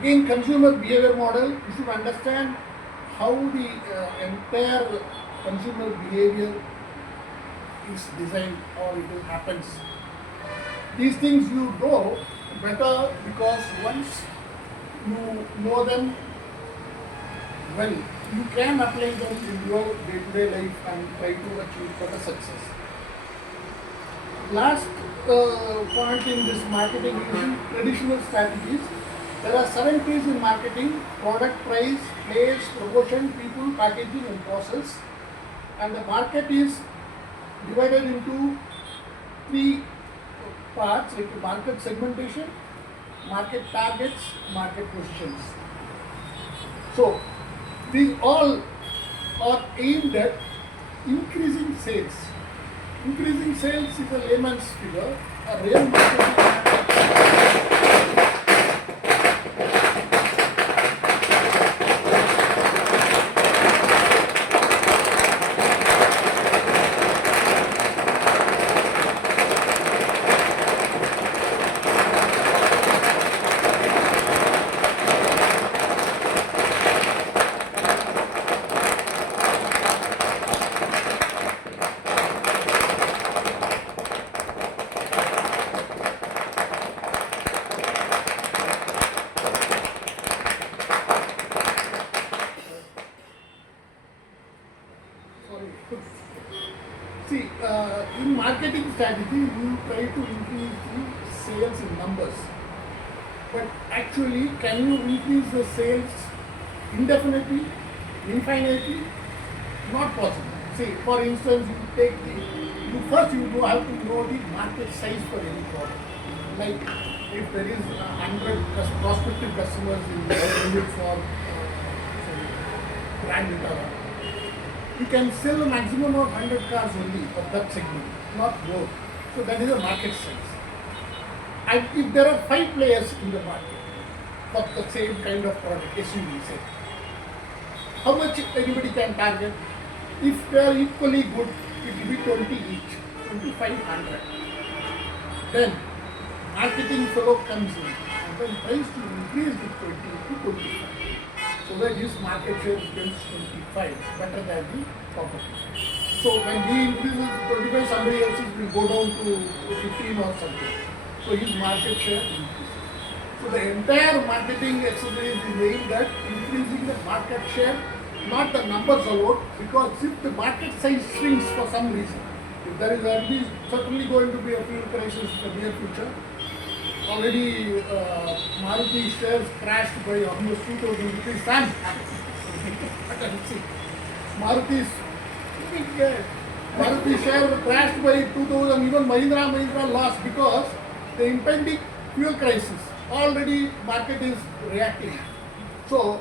Again, consumer behavior model, you should understand how the entire consumer behavior is designed or it happens. These things you know better because once you know them well, you can apply them in your day-to-day life and try to achieve better success. Last point in this marketing is traditional strategies. There are 7 P's in marketing: product, price, place, promotion, people, packaging and process. And the market is divided into 3 parts, like market segmentation, market targets, market positions. So these all are aimed at increasing sales. Increasing sales is a layman's figure. A real marketing See, in marketing strategy, you try to increase the sales in numbers. But actually, can you increase the sales indefinitely? infinitely not possible. See, for instance, you take you have to know the market size for any product. Like if there is 100 prospective customers in the for Grand Vitara, you can sell a maximum of 100 cars only of that segment, not more. So that is a market size. And if there are 5 players in the market for the same kind of product, SUV say, how much anybody can target? If they are equally good, it will be 20 each, 2,500. Then marketing fellow comes in and then tries to increase the 20 to 25. So that his market share becomes 25, better than the competition. So when he increases 25, somebody else's will go down to 15 or something. So his market share increases. So the entire marketing exercise is aimed at increasing the market share, not the numbers alone, because if the market size shrinks for some reason, if there is certainly going to be a fuel crisis in the near future. Already Maruti shares crashed by almost 2,000 rupees. See, Maruti share crashed by 2,000, even Mahindra lost because the impending fuel crisis. Already market is reacting. So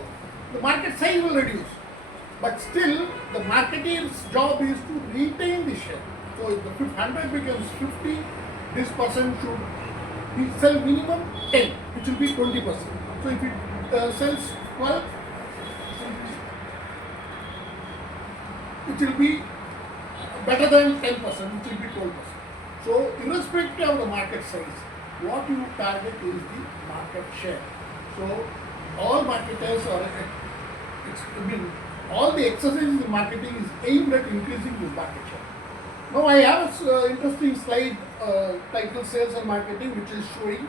the market size will reduce. But still, the marketeer's job is to retain the share. So if the 100 becomes 50, this person should sell minimum 10, which will be 20%. So if it sells 12, it will be better than 10%, which will be 12%. So irrespective of the market size, what you target is the market share. So all marketers are, all the exercises in marketing is aimed at increasing this market share. Now I have an interesting slide titled Sales and Marketing, which is showing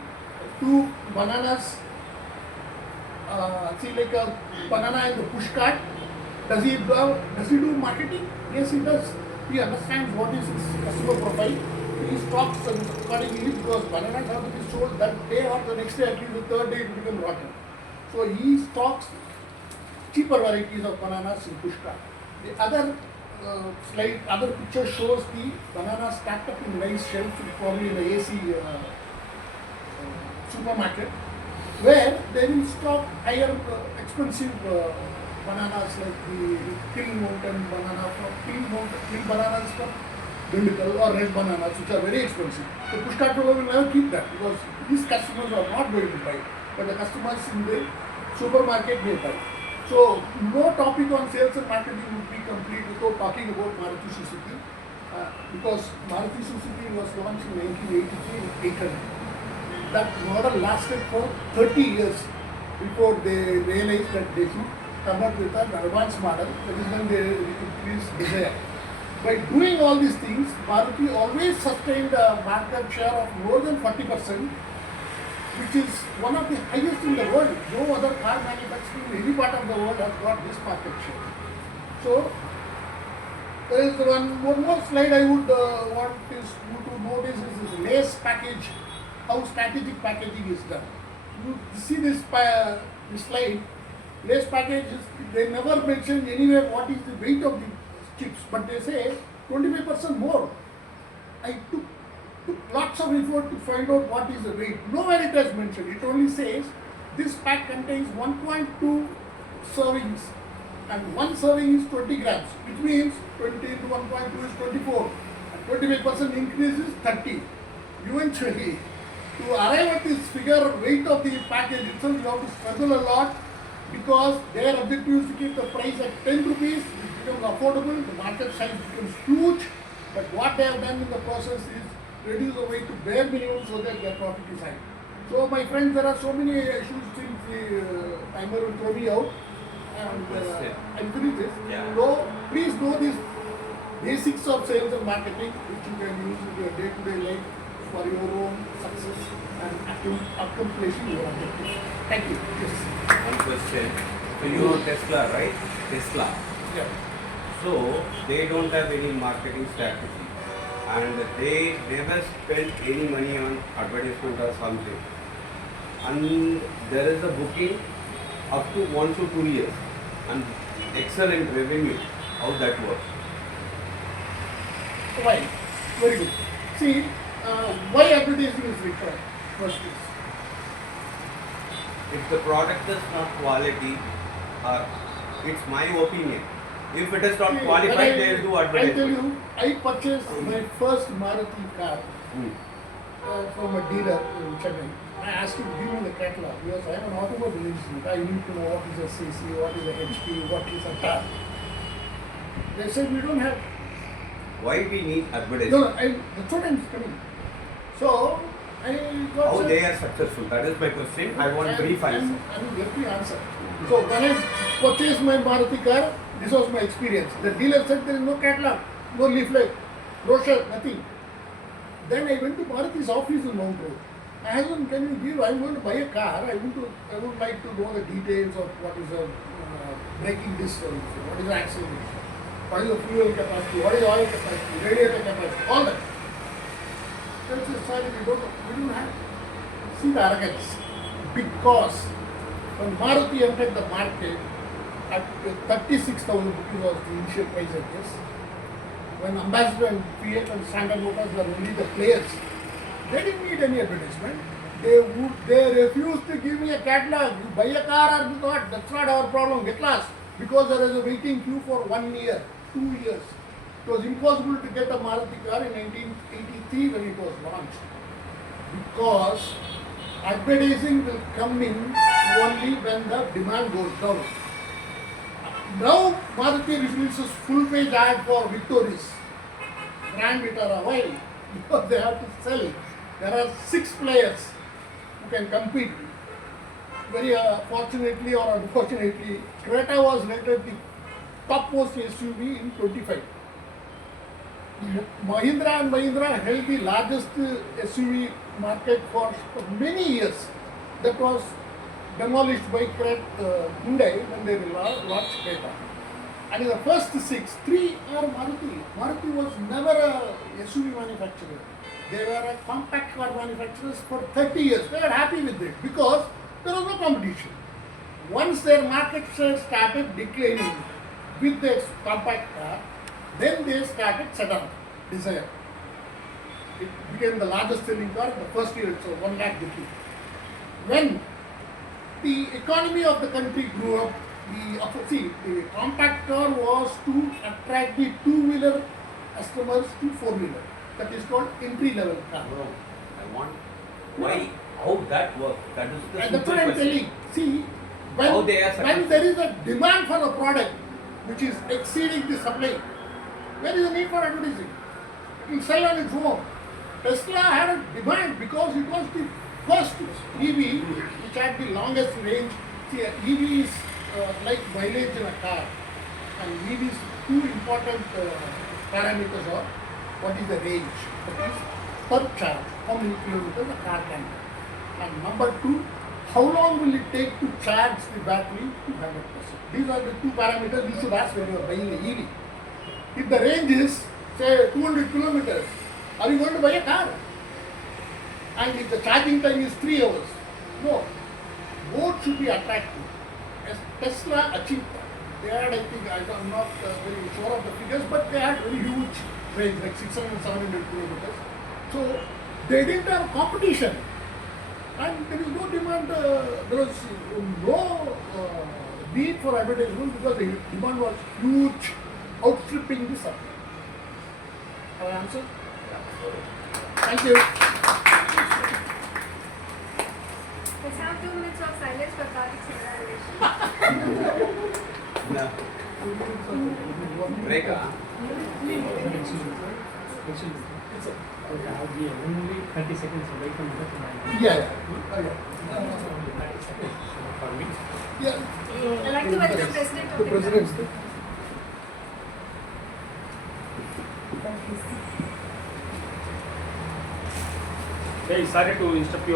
2 bananas. See, like a banana in the push cart. Does he do marketing? Yes, he does. He understands what is his customer profile. He stocks accordingly because bananas have to be sold that day or the next day, at least the third day it will become rotten. So he stocks cheaper varieties of bananas in push cart. The other other picture shows the banana stacked up in nice shelves, probably in the AC supermarket, where they will stock higher expensive bananas like the King Mountain banana from King bananas from Dindigal or red bananas, which are very expensive. The push cart will never keep that because these customers are not going to buy, but the customers in the supermarket may buy. So no topic on sales and marketing would be complete without talking about Maruti Suzuki, because Maruti Suzuki was launched in 1983 with 800. That model lasted for 30 years before they realized that they should come up with an advanced model. That is when they increased Dzire. By doing all these things, Maruti always sustained a market share of more than 40%, which is one of the highest in the world. No other car manufacturer in any part of the world has got this market share. So, there is one more slide I would want you to notice is this lace package, how strategic packaging is done. You see this slide, lace package, they never mention anywhere what is the weight of the chips, but they say 25% more. I took lots of effort to find out what is the weight. Nowhere it has mentioned. It only says this pack contains 1.2 servings and one serving is 20 grams, which means 20 into 1.2 is 24 and 25% increase is 30. Eventually, to arrive at this figure weight of the package itself, you have to struggle a lot because their objective is to keep the price at 10 rupees, it becomes affordable, the market size becomes huge, but what they have done in the process is reduce the weight to bare minimum so that their profit is high. So my friends, there are so many issues since the timer will throw me out and I'll finish this. Yeah. So please know these basics of sales and marketing which you can use in your day-to-day life for your own success and accomplishing your objectives. Thank you. Yes. One question. So you know Tesla, right? Tesla. Yeah. So they don't have any marketing strategy. And they never spend any money on advertisement or something. And there is a booking up to 1 to 2 years. and excel in revenue. How that works? Why? Very good. See, why advertising is required? First is. If the product is not quality, it's my opinion. If it is not See, qualified, when they will do I tell advertisement. you, I purchased my first Maruti car from a dealer in Chennai. I asked him to give me the catalog because I am an automobile engineer. I need to know what is a CC, what is a HP, what is a car. They said we don't have. Why we need advertisement? No, that's what I'm coming. So I got. How they are successful? That is my question. I want brief answer. Let me answer. So when I purchased my Maruti car, this was my experience. The dealer said there is no catalog, no leaflet, brochure, nothing. Then I went to Maruti's office in Mount Road. I asked him, can you give? I'm going to buy a car. I would like to know the details of what is a braking disc, what is the acceleration, what is the fuel capacity, what is the oil capacity, radiator capacity, all that. Then he said, sorry, we don't have. See the arrogance. Because when Maruti entered the market at 36,000 rupees was the initial price, I guess. When Ambassador and Fiat and Standard Motors were only the players, they didn't need any advertisement. They refused to give me a catalog. You buy a car or not, that's not our problem, get lost. Because there is a waiting queue for 1 year, 2 years. It was impossible to get a Maruti car in 1983 when it was launched. Because advertising will come in only when the demand goes down. Now Maruti releases full page ad for Victoris, Grand Vitara. Why? Because they have to sell. There are 6 players who can compete. Very fortunately or unfortunately, Creta was rated the topmost SUV in 25. Mahindra and Mahindra held the largest SUV market for many years. That was demolished by Hyundai when they launched Creta. And in the first 6, 3 are Maruti. Maruti was never a SUV manufacturer. They were a compact car manufacturers for 30 years. They were happy with it because there was no competition. Once their market share started declining with their compact car, then they started sedan, Desire. It became the largest selling car in the first year, so 1 lakh decline. When the economy of the country grew up, the compact car was to attract the 2-wheeler customers to 4-wheeler. That is called entry-level car. No, I want why, how that works. That is the And that's what I am telling. See, How they are when there is a demand for a product which is exceeding the supply, where is the need for advertising? It will sell on its own. Tesla had a demand because it was the first EV which had the longest range. See, EV is like mileage in a car, and EV's 2 important parameters are what is the range, that is per charge, how many kilometers a car can go. And number 2, how long will it take to charge the battery to 100%? These are the 2 parameters you should ask when you are buying an EV. If the range is, say, 200 kilometers, are you going to buy a car? And if the charging time is 3 hours, no. Both should be attractive. As Tesla achieved that. They had, I think, I'm not very sure of the figures, but they had very huge range, like 600, 700 kilometers. So they didn't have competition. And there is no demand, there was no need for advertisement because the demand was huge, outstripping the supply. Have I answered? Thank you. Let's have 2 minutes of silence for Karthikeyan evaluation. No. Rekha. Okay, I'll be only 30 seconds away from the Yeah. For me. Yeah. I'd like to welcome President of The President. Very sorry to disturb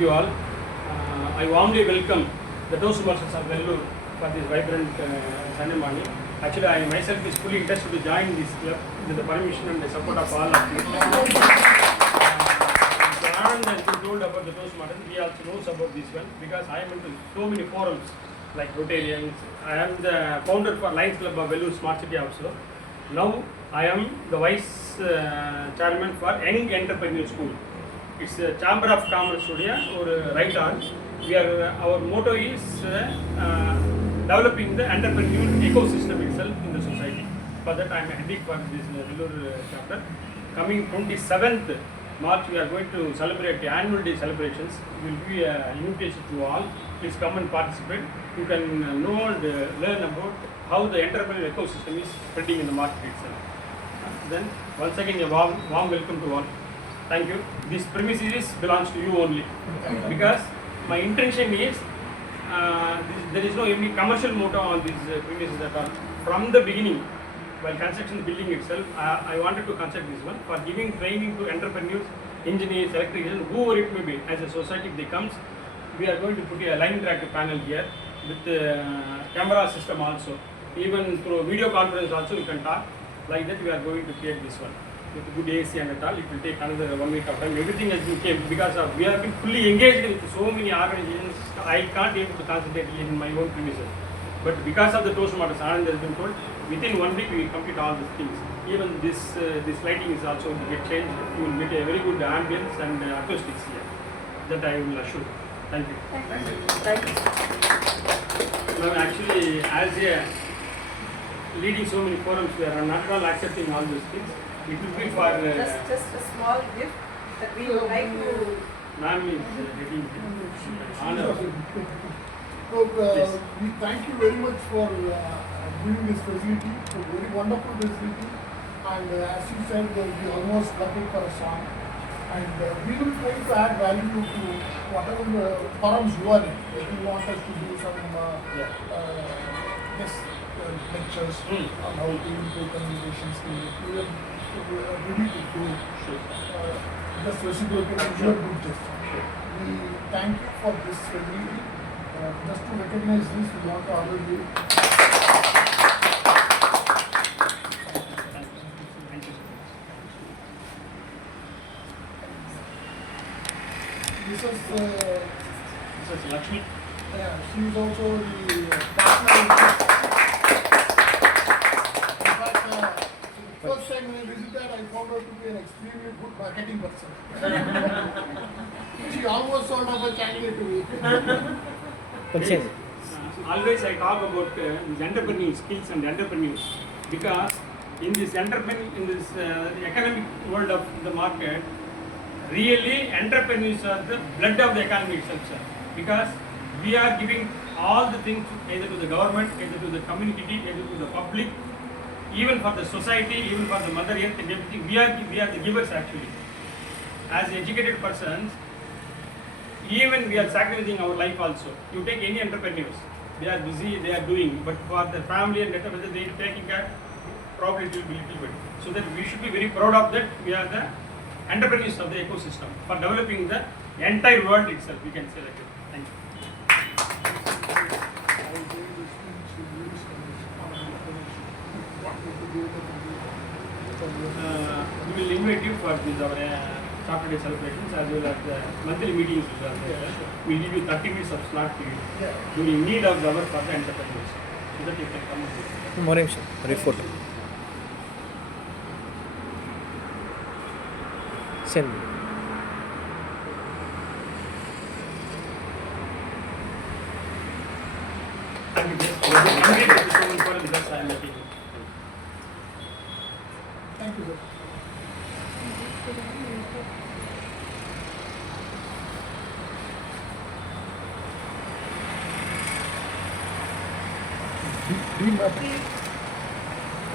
you all. I warmly welcome the Toastmasters of Vellore for this vibrant Sunday morning. Actually, I myself is fully interested to join this club with the permission and the support of all of you. And you told about the Toastmasters, we also knows about this one because I am into so many forums like Rotarians. I am the founder for Lions Club of Vellore Smart City also. Now I am the vice chairman for Young Entrepreneur School. It's a Chamber of Commerce studio or right on. We are our motto is developing the entrepreneurial ecosystem itself in the society. For that I am heading for this Vellore chapter. Coming 27th March, we are going to celebrate the annual day celebrations. It will be an invitation to all. Please come and participate. You can know and learn about how the entrepreneurial ecosystem is spreading in the market itself. Then once again a warm welcome to all. Thank you. This premises belongs to you only because my intention is there is no any commercial motive on these premises at all. From the beginning, while constructing the building itself, I wanted to construct this one for giving training to entrepreneurs, engineers, electricians, whoever it may be. As a society, if they comes, we are going to put a line interactive panel here with camera system also. Even through video conference also you can talk. Like that we are going to create this one with good AC and all. It will take another 1 week of time. Everything has been came because of we have been fully engaged with so many organizations. I can't able to concentrate in my own premises. But because of the Toastmasters, Anand has been told, within 1 week we complete all these things. Even this lighting is also to get changed. You will get a very good ambience and acoustics here. That I will assure. Thank you. Thank you. Now actually, as a leading so many forums, we are not all accepting all those things. It will be for Just a small gift that we would like to. ma'am is getting honor. So, we thank you very much for giving this facility. It's a very wonderful facility. And as you said, we almost got it for a song. And we will try to add value to whatever the forums you are in. If you want us to do some lectures on how to improve communication skills, we are ready to do it. Just reciprocate your good gesture. We thank you for this facility. Just to recognize this, we want to honor you. This is Lakshmi. Yeah, she is also the partner. In fact, the first time when I visited, I found her to be an extremely good marketing person. She almost sort of a candidate to me. Always I talk about these entrepreneurial skills and entrepreneurs because in this economic world of the market, really entrepreneurs are the blood of the economy itself, sir. Because we are giving all the things either to the government, either to the community, either to the public, even for the society, even for the mother earth and everything. We are the givers actually. As educated persons, even we are sacrificing our life also. You take any entrepreneurs, they are busy, they are doing, but for the family and whether they are taking care, probably it will be little bit. So that we should be very proud of that. We are the entrepreneurs of the ecosystem for developing the entire world itself. We can say like that. Thank you. We will invite you for these our chapter day celebrations as well as the monthly meetings which are there. We will give you 30 minutes of slot period during need of the hour for the entrepreneurs so that you can come and Morning, sir. Photo. Send. Thank you. Complete this one for the just I am making. Thank you, sir.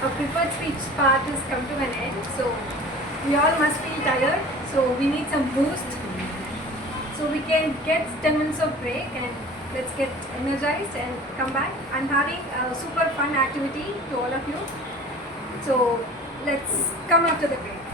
Our preferred speech part has come to an end, so we all must feel tired, so we need some boost. So we can get 10 minutes of break and let's get energized and come back. I'm having a super fun activity to all of you. So let's come after the break.